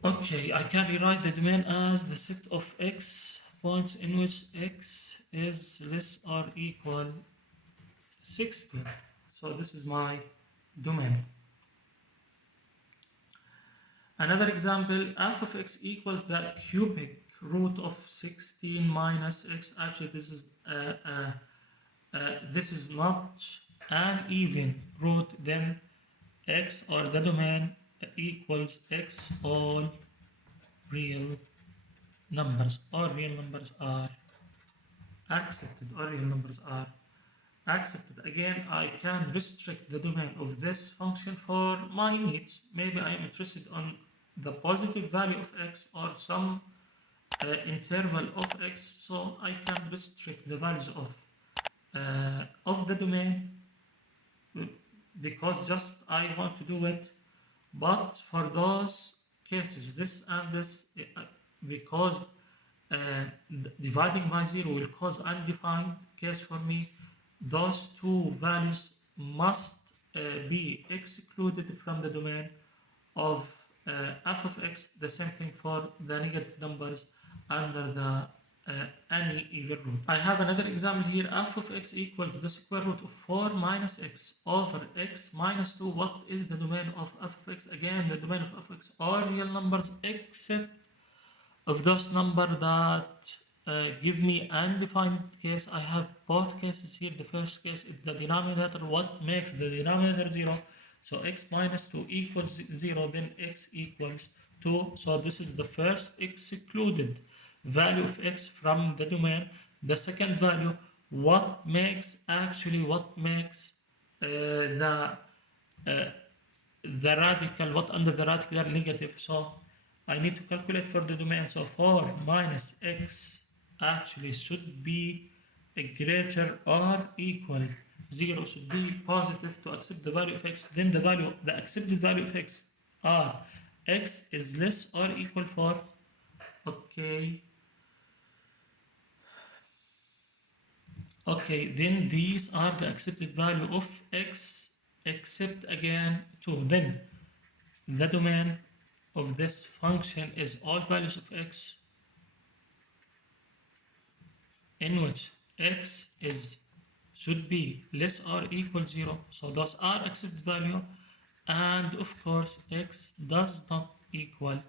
Okay, I can rewrite the domain as the set of x points in which x is less or equal 16. So this is my domain. Another example, f of x equals the cubic root of 16 minus x. Actually, this is not an even root. Then x, or the domain, equals x all real numbers, or real numbers are accepted, or real numbers are accepted. Again, I can restrict the domain of this function for my needs. Maybe I am interested on the positive value of x or some interval of x, so I can restrict the values of the domain because just I want to do it. But for those cases, this and this, because uh, dividing by 0 will cause undefined case for me, those two values must be excluded from the domain of f of x. The same thing for the negative numbers under the any even root. I have another example here. F of x equals the square root of 4 minus x over x minus 2. What is the domain of f of x? Again, the domain of f of x are real numbers except of those numbers that give me undefined case. I have both cases here. The first case is the denominator. What makes the denominator 0? So x minus 2 equals 0, then x equals 2. So this is the first excluded value of x from the domain. The second value, what makes the radical, what under the radical are negative. So I need to calculate for the domain. So 4 minus x actually should be greater or equal 0, should be positive to accept the value of x. Then the accepted value of x are x is less or equal 4. Okay. Okay, then these are the accepted value of x except again 2. Then the domain of this function is all values of x in which x should be less or equal 0. So those are accepted value, and of course x does not equal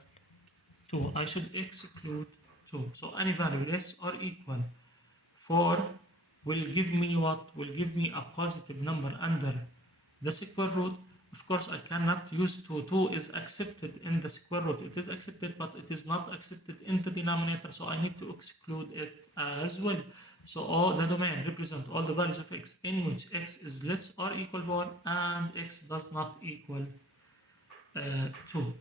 2. I should exclude 2. So any value less or equal 4 will give me what? Will give me a positive number under the square root. Of course, I cannot use 2. 2 is accepted in the square root. It is accepted, but it is not accepted in the denominator, so I need to exclude it as well. So all the domain represent all the values of x in which x is less or equal to 1 and x does not equal 2.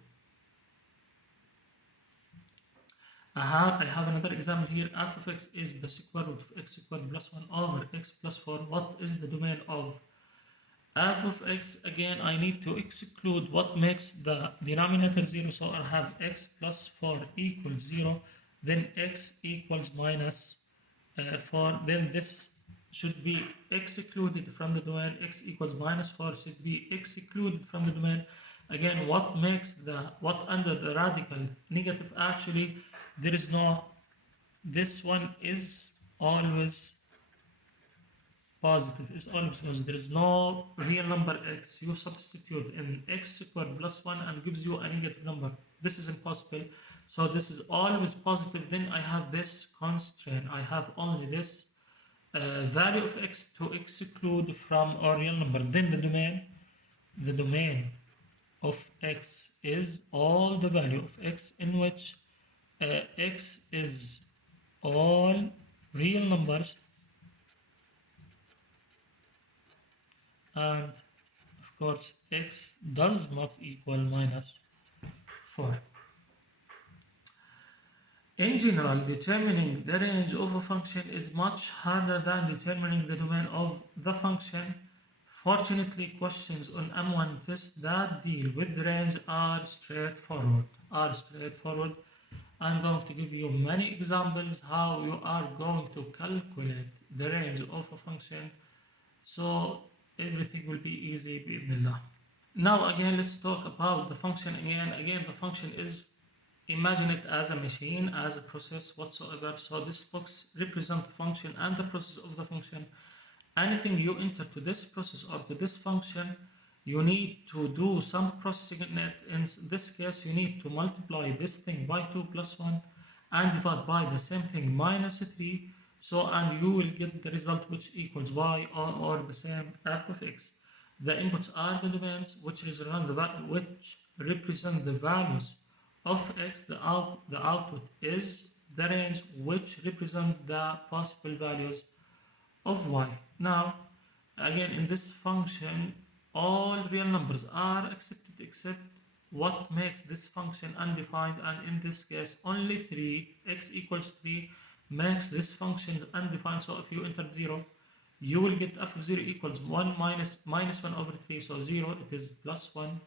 I have another example here. F of x is the square root of x squared plus 1 over x plus 4. What is the domain of f of x? Again, I need to exclude what makes the denominator 0. So I have x plus 4 equals 0. Then x equals minus 4. Then this should be excluded from the domain. X equals minus 4 should be excluded from the domain. Again, what under the radical negative, actually there is no, this one is always positive, is always positive. There is no real number x. You substitute in x squared plus 1 and gives you a negative number. This is impossible. So this is always positive. Then I have this constraint. I have only this value of x to exclude from our real number. Then the domain of x is all the value of x in which x is all real numbers, and of course x does not equal minus 4. In general, determining the range of a function is much harder than determining the domain of the function. Fortunately, questions on M1 test that deal with the range are straightforward. I'm going to give you many examples how you are going to calculate the range of a function, so everything will be easy bi'idhnillah. Now again, let's talk about the function again. Again, the function is, imagine it as a machine, as a process whatsoever. So this box represents the function and the process of the function. Anything you enter to this process or to this function, you need to do some processing in it. In this case, you need to multiply this thing by 2 plus 1 and divide by the same thing minus 3. So, and you will get the result which equals y, or the same f of x. The inputs are the domains which represent the values of x. The output is the range which represent the possible values of y. Now, again, in this function, all real numbers are accepted except what makes this function undefined, and in this case only 3, x equals 3 makes this function undefined. So if you enter 0, you will get f of 0 equals 1 minus 1 over 3. So 0, it is plus 1.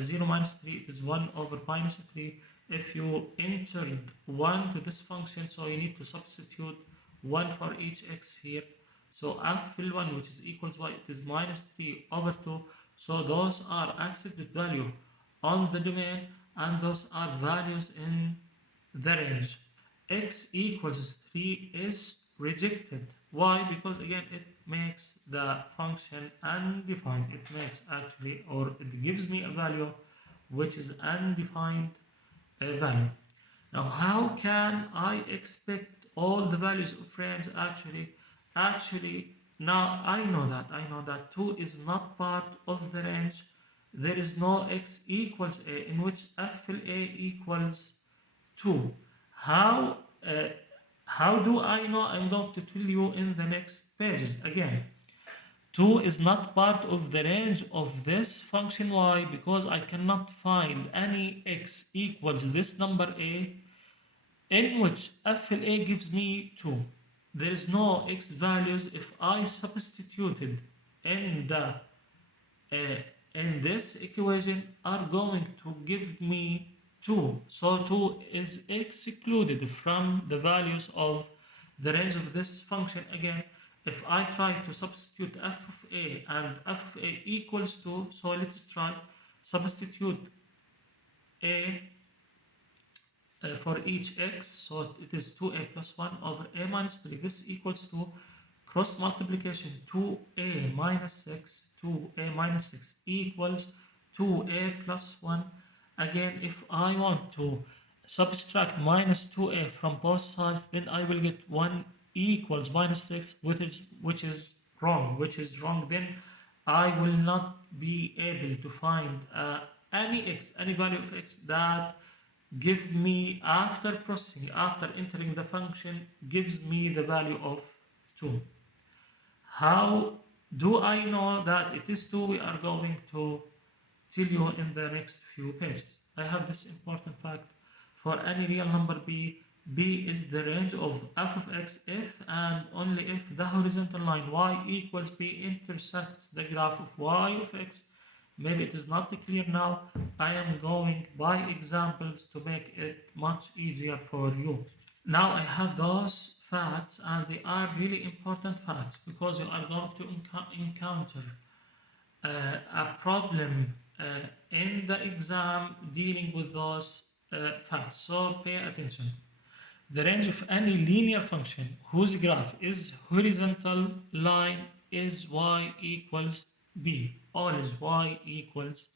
0 minus 3, it is 1 over minus 3. If you entered 1 to this function, so you need to substitute 1 for each x here. So f1, which is equals y, it is minus 3 over 2. So those are accepted value on the domain, and those are values in the range. X equals 3 is rejected. Why? Because again, it makes the function undefined. It makes actually, or it gives me a value which is undefined value. Now, how can I expect all the values of range? Actually, now I know that 2 is not part of the range. There is no x equals a in which f a equals 2. How do I know? I'm going to tell you in the next pages. Again, 2 is not part of the range of this function y because I cannot find any x equals this number a in which FLA gives me 2. There is no x values. If I substituted in the in this equation are going to give me 2. So 2 is excluded from the values of the range of this function. Again, if I try to substitute f of a and f of a equals 2, so let's try substitute a for each x, so it is 2a plus 1 over a minus 3. This equals to cross multiplication 2a minus 6, 2a minus 6 equals 2a plus 1. Again, if I want to subtract minus 2a from both sides, then I will get 1 equals minus 6, which is wrong. Then I will not be able to find any value of x that give me, after processing, after entering the function, gives me the value of 2. How do I know that it is 2? We are going to tell you in the next few pages. I have this important fact. For any real number b is the range of f of x if and only if the horizontal line y equals b intersects the graph of y of x. Maybe it is not clear now. I am going by examples to make it much easier for you. Now I have those facts, and they are really important facts because you are going to encounter a problem in the exam dealing with those facts. So pay attention. The range of any linear function whose graph is horizontal line is y equals b. Always y equals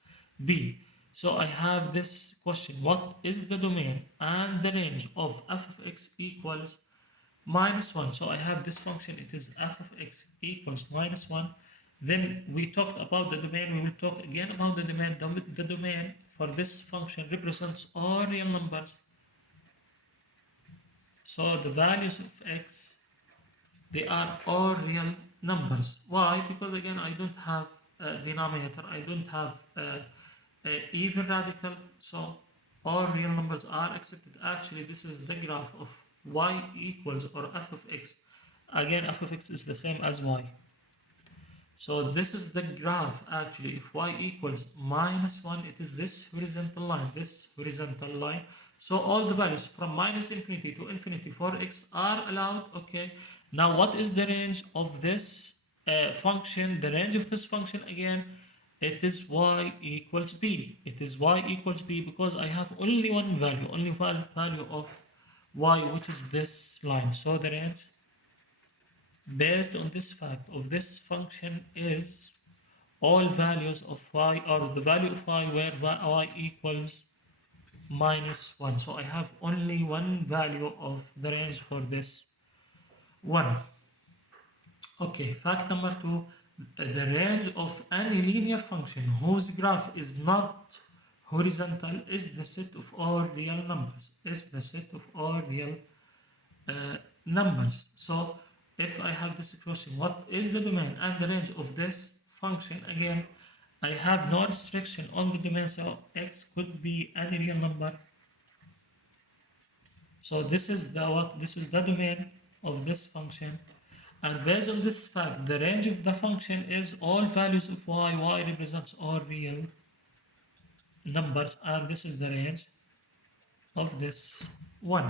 b. So I have this question: what is the domain and the range of f of x equals minus 1? So I have this function, it is f of x equals minus 1. Then we talked about the domain. We will talk again about the domain. The domain for this function represents all real numbers. So the values of x, they are all real numbers. Why? Because again, I don't have a denominator, I don't have a even radical, so all real numbers are accepted. Actually, this is the graph of y equals, or f of x. Again, f of x is the same as y. So this is the graph. Actually, if y equals minus 1, it is this horizontal line, this horizontal line. So all the values from minus infinity to infinity for x are allowed. Okay, now what is the range of this function? The range of this function, again, it is y equals b. It is y equals b because I have only one value, only value of y, which is this line. So the range based on this fact of this function is all values of y, or the value of y where y equals minus 1. So I have only one value of the range for this one. Okay, fact number 2, the range of any linear function whose graph is not horizontal is the set of all real numbers, is the set of all real numbers. So if I have this question, what is the domain and the range of this function? Again, I have no restriction on the domain, so x could be any real number. So this is the what? This is the domain of this function, and based on this fact, the range of the function is all values of y. Y represents all real numbers, and this is the range of this one.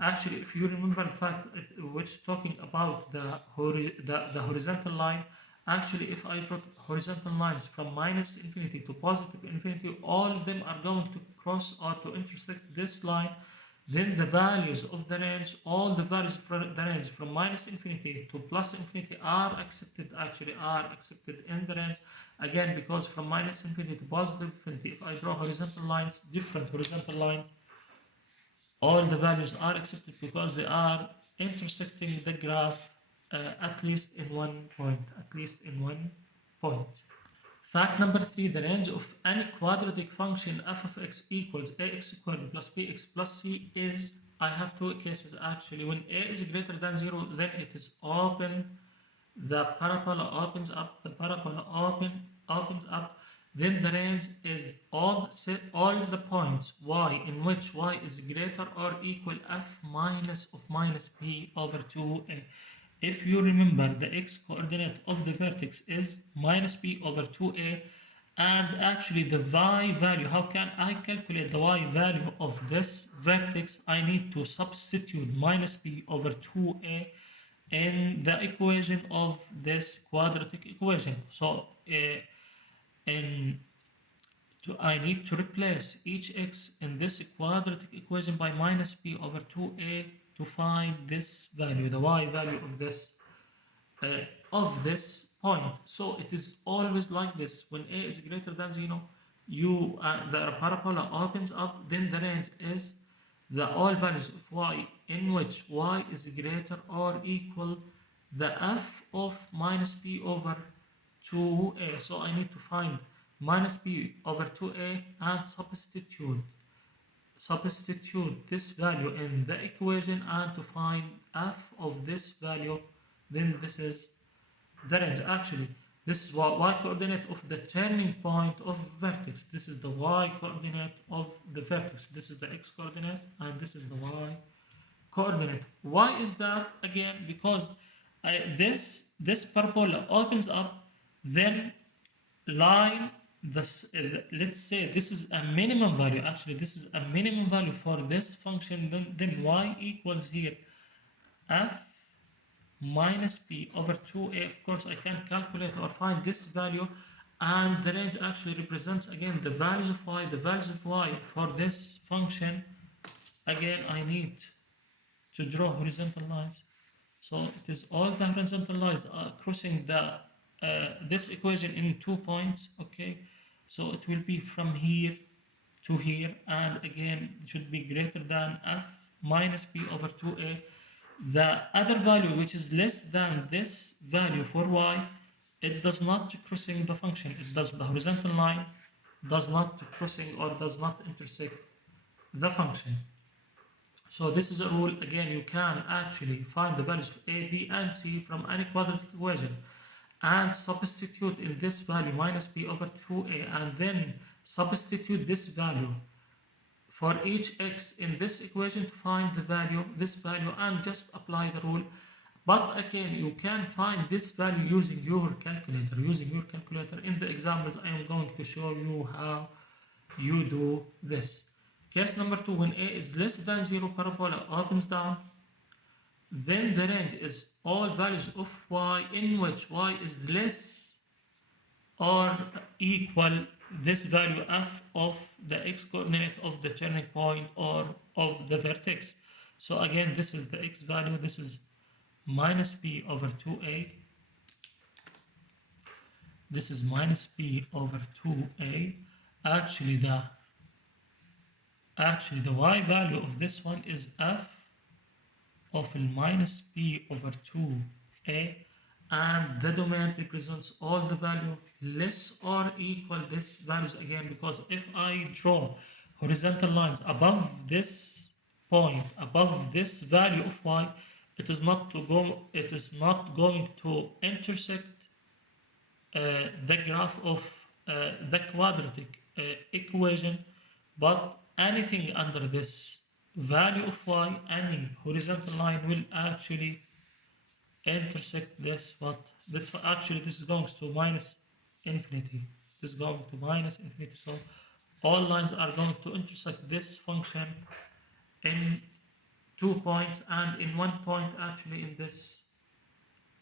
Actually, if you remember the fact which talking about the horizontal line, actually if I draw horizontal lines from minus infinity to positive infinity, all of them are going to cross or to intersect this line. Then the values of the range, all the values from the range from minus infinity to plus infinity are accepted, actually are accepted in the range. Again, because from minus infinity to positive infinity, if I draw horizontal lines, different horizontal lines, all the values are accepted because they are intersecting the graph at least in one point, at least in one point. Fact number 3, the range of any quadratic function f of x equals ax squared plus bx plus c is, I have two cases actually. When a is greater than 0, then it is open, the parabola opens up, the parabola opens up. Then the range is all the points y in which y is greater or equal f minus of minus b over 2a. If you remember, the x coordinate of the vertex is minus b over 2a, and actually the y value, how can I calculate the y value of this vertex? I need to substitute minus b over 2a in the equation of this quadratic equation. So I need to replace each x in this quadratic equation by minus b over 2a to find this value, the y value of this point. So it is always like this. When a is greater than 0, the parabola opens up, then the range is the all values of y in which y is greater or equal the f of minus b over 2a. So I need to find minus b over 2a and substitute this value in the equation and to find f of this value. Then this is the range. Actually, this is what y coordinate of the turning point of vertex. This is the y coordinate of the vertex. This is the x coordinate and this is the y coordinate. Why is that? Again, because this parabola opens up, then line this. Let's say this is a minimum value. Actually, this is a minimum value for this function. Then y equals here f minus b over 2a. Of course, I can calculate or find this value, and the range actually represents again the values of y. The values of y for this function. Again, I need to draw horizontal lines. So it is all the horizontal lines crossing the this equation in 2 points. Okay, so it will be from here to here, and again it should be greater than f minus b over 2a. The other value which is less than this value for y, it does not crossing the function. It does the horizontal line does not crossing or does not intersect the function. So this is a rule. Again, you can actually find the values of a, b, and c from any quadratic equation and substitute in this value minus b over 2a, and then substitute this value for each x in this equation to find the value, this value, and just apply the rule. But again, you can find this value using your calculator. In the examples, I am going to show you how you do this. Case number 2, when a is less than 0, parabola opens down, then the range is all values of y in which y is less or equal this value f of the x coordinate of the turning point or of the vertex. So again, this is the x value, this is minus b over 2a, this is minus b over 2a. Actually the y value of this one is f of minus b over 2a, and the domain represents all the value less or equal this values again, because if I draw horizontal lines above this point, above this value of y, it is not going to intersect the graph of the quadratic equation, but anything under this value of y, any horizontal line will actually intersect this, but this is going to minus infinity. This is going to minus infinity. So all lines are going to intersect this function in 2 points, and in 1 point actually in this,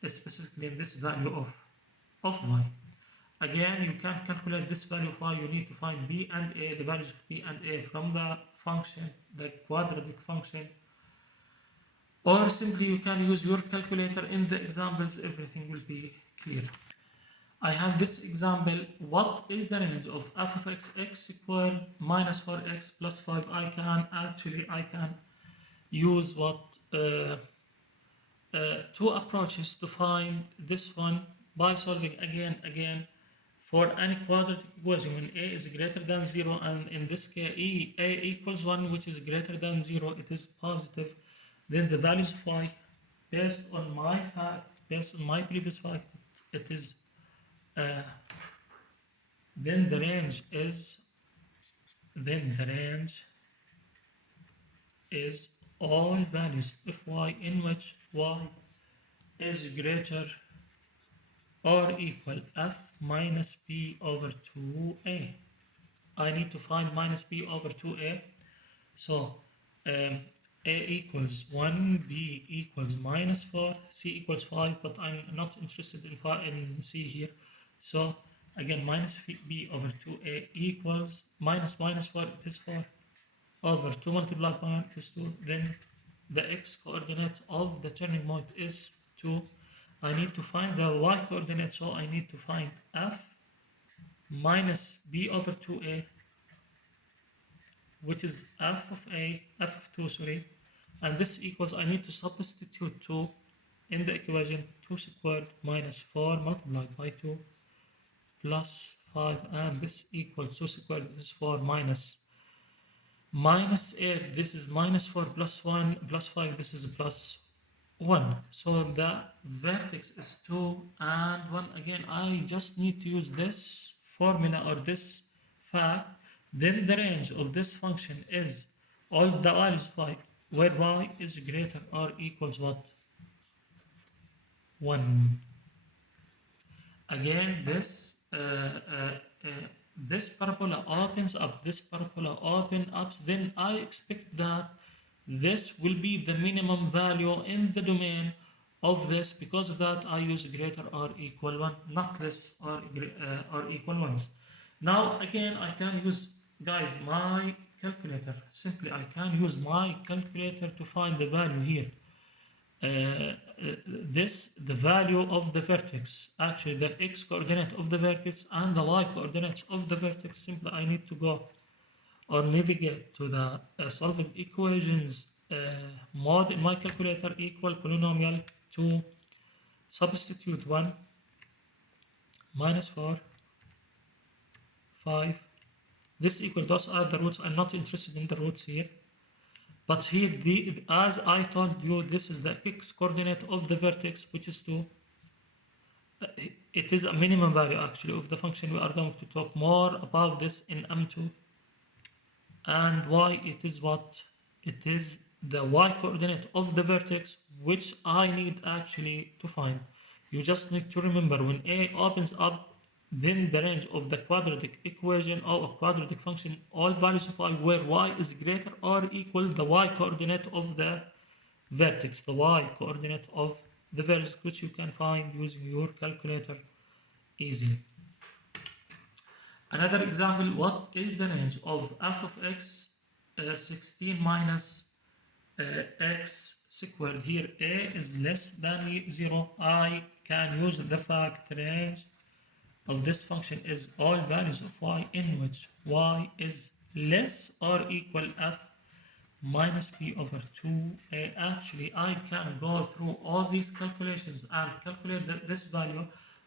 specifically in this value of y. Again, you can calculate this value of y. You need to find b and a, the values of b and a from the function, the quadratic function, or simply you can use your calculator. In the examples, everything will be clear. I have this example. What is the range of f of x squared minus 4x plus 5? I can use two approaches to find this one by solving again for any quadratic equation when a is greater than 0, and in this case a equals 1, which is greater than 0, it is positive. Then the values of y, based on my previous fact, it is then the range is all values of y in which y is greater or equal f minus b over 2a. I need to find minus b over 2a. So a equals 1, b equals minus 4, c equals 5, but I'm not interested in c here. So again, minus b over 2a equals minus 4, it is 4, over 2 multiplied by 1, it is 2. Then the x coordinate of the turning point is 2. I need to find the y coordinate, so I need to find f minus b over 2a, which is f of 2, sorry, and this equals, I need to substitute 2 in the equation, 2 squared minus 4 multiplied by 2. plus 5, and this equals 2 squared. This is 4 minus 8. This is minus 4 plus 1 plus 5. This is plus 1. So the vertex is 2 and 1. Again, I just need to use this formula or this fact. Then the range of this function is all the values y, where y is greater or equals what? 1. Again, this parabola opens up, this parabola open up, then I expect that this will be the minimum value in the domain of this. Because of that, I use greater or equal 1, not less or equal 1s. Now again, I can use, guys, my calculator. Simply I can use my calculator to find the value here. The value of the vertex, actually the x coordinate of the vertex and the y coordinates of the vertex. Simply I need to go or navigate to the solving equations mode in my calculator, equal polynomial, to substitute 1 minus 4 5. This equal, those are the roots. I'm not interested in the roots here. But here, as I told you, this is the x coordinate of the vertex, which is 2. It is a minimum value actually of the function. We are going to talk more about this in M2. And y, it is what? It is the y coordinate of the vertex, which I need actually to find. You just need to remember, when A opens up, then the range of the quadratic equation or a quadratic function, all values of y where y is greater or equal the y coordinate of the vertex, the y coordinate of the vertex, which you can find using your calculator easily. Another example, what is the range of f of x 16 minus x squared? Here a is less than 0. I can use the fact range of this function is all values of y in which y is less or equal f minus b over 2a. Actually, I can go through all these calculations and calculate this value,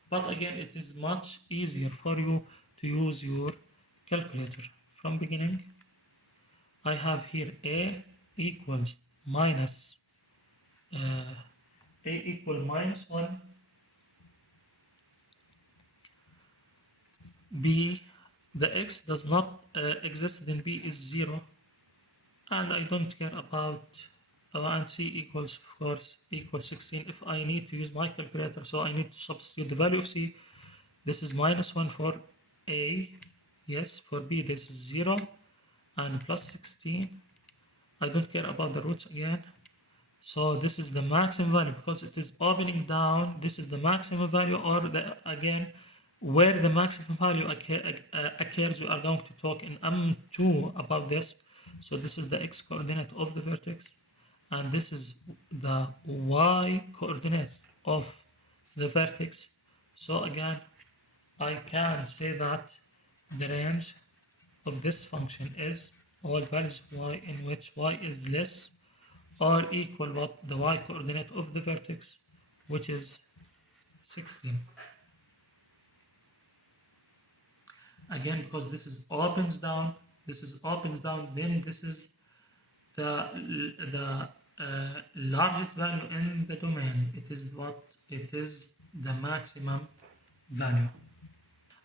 but again, it is much easier for you to use your calculator. From beginning, I have here a equals minus a equal minus 1, b, the x does not exist, then b is 0, and I don't care about and c equals, of course, equals 16 if I need to use my calculator. So I need to substitute the value of c. This is minus 1 for a, yes. For b this is 0 and plus 16. I don't care about the roots again. So this is the maximum value because it is opening down. This is the maximum value, or the, again, where the maximum value occurs. We are going to talk in M2 about this. So this is the x coordinate of the vertex, and this is the y coordinate of the vertex. So again, I can say that the range of this function is all values of y in which y is less or equal what? The y coordinate of the vertex, which is 16. Again, because this is opens down, then this is the largest value in the domain. It is what? It is the maximum value.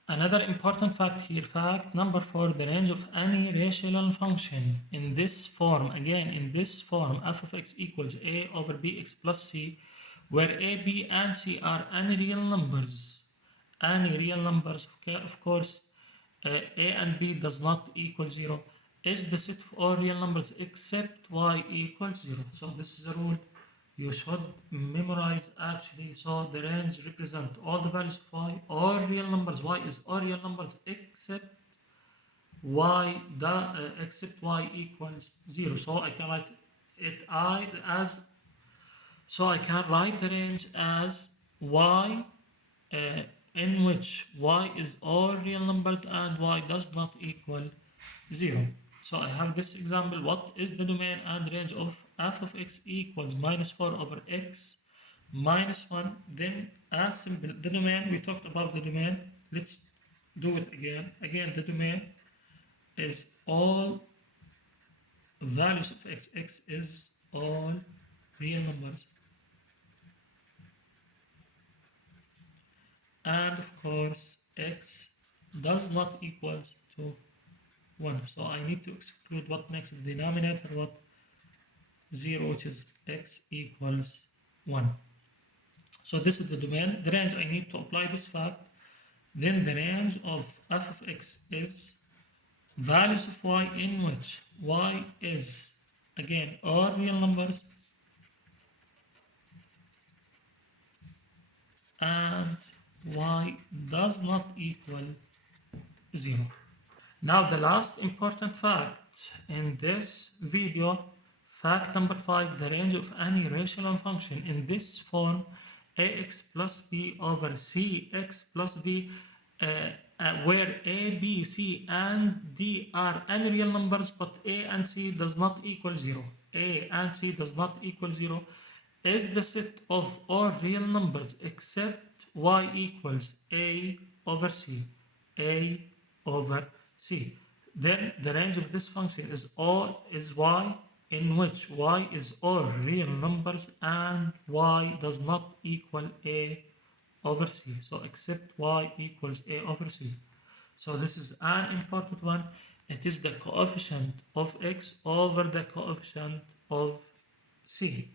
Another important fact here, fact number 4, the range of any rational function in this form, again in this form, f of x equals a over bx plus c, where a, b, and c are any real numbers. Any real numbers, of course, a and b does not equal 0, is the set of all real numbers except y equals 0. So this is a rule you should memorize actually. So the range represent all the values of y, all real numbers. Y is all real numbers except y, except y equals 0. So I can write it so I can write the range as y in which y is all real numbers and y does not equal 0. So I have this example. What is the domain and range of f of x equals minus 4 over x minus 1? Then as simple, the domain, we talked about the domain. Let's do it again. Again, the domain is all values of x. X is all real numbers. And of course, x does not equals to 1. So I need to exclude what makes the denominator what 0, which is x equals 1. So this is the domain. The range, I need to apply this fact. Then the range of f of x is values of y in which y is, again, all real numbers and y does not equal 0. Now the last important fact in this video, fact number 5, the range of any rational function in this form ax plus b over cx plus b, where a, b, c and d are any real numbers but a and c does not equal 0. A and c does not equal 0 is the set of all real numbers except y equals a over c. A over c. Then the range of this function is y in which y is all real numbers and y does not equal a over c. So except y equals a over c. So this is an important one. It is the coefficient of x over the coefficient of c.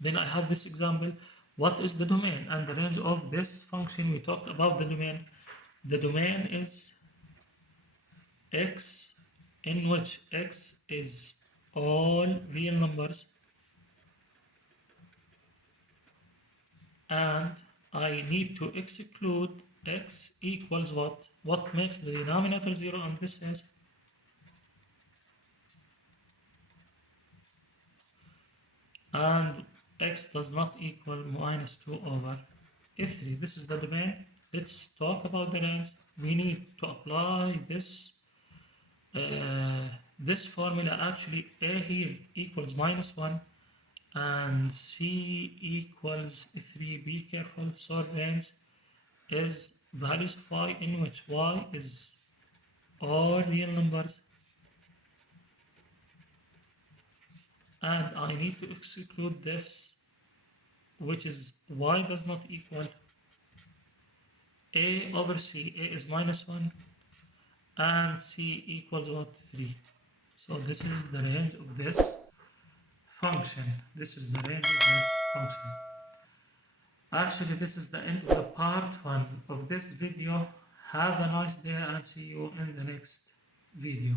Then I have this example. What is the domain and the range of this function? We talked about the domain. The domain is x in which x is all real numbers and I need to exclude x equals what? What makes the denominator 0, and this is and x does not equal minus 2 over 3. This is the domain. Let's talk about the range. We need to apply this formula. Actually, a here equals minus 1 and c equals 3. Be careful. So range is values of y in which y is all real numbers and I need to exclude this, which is y does not equal a over c. A is minus 1 and c equals what? 3. So this is the range of this function. This is the range of this function. Actually, this is the end of the part 1 of this video. Have a nice day and see you in the next video.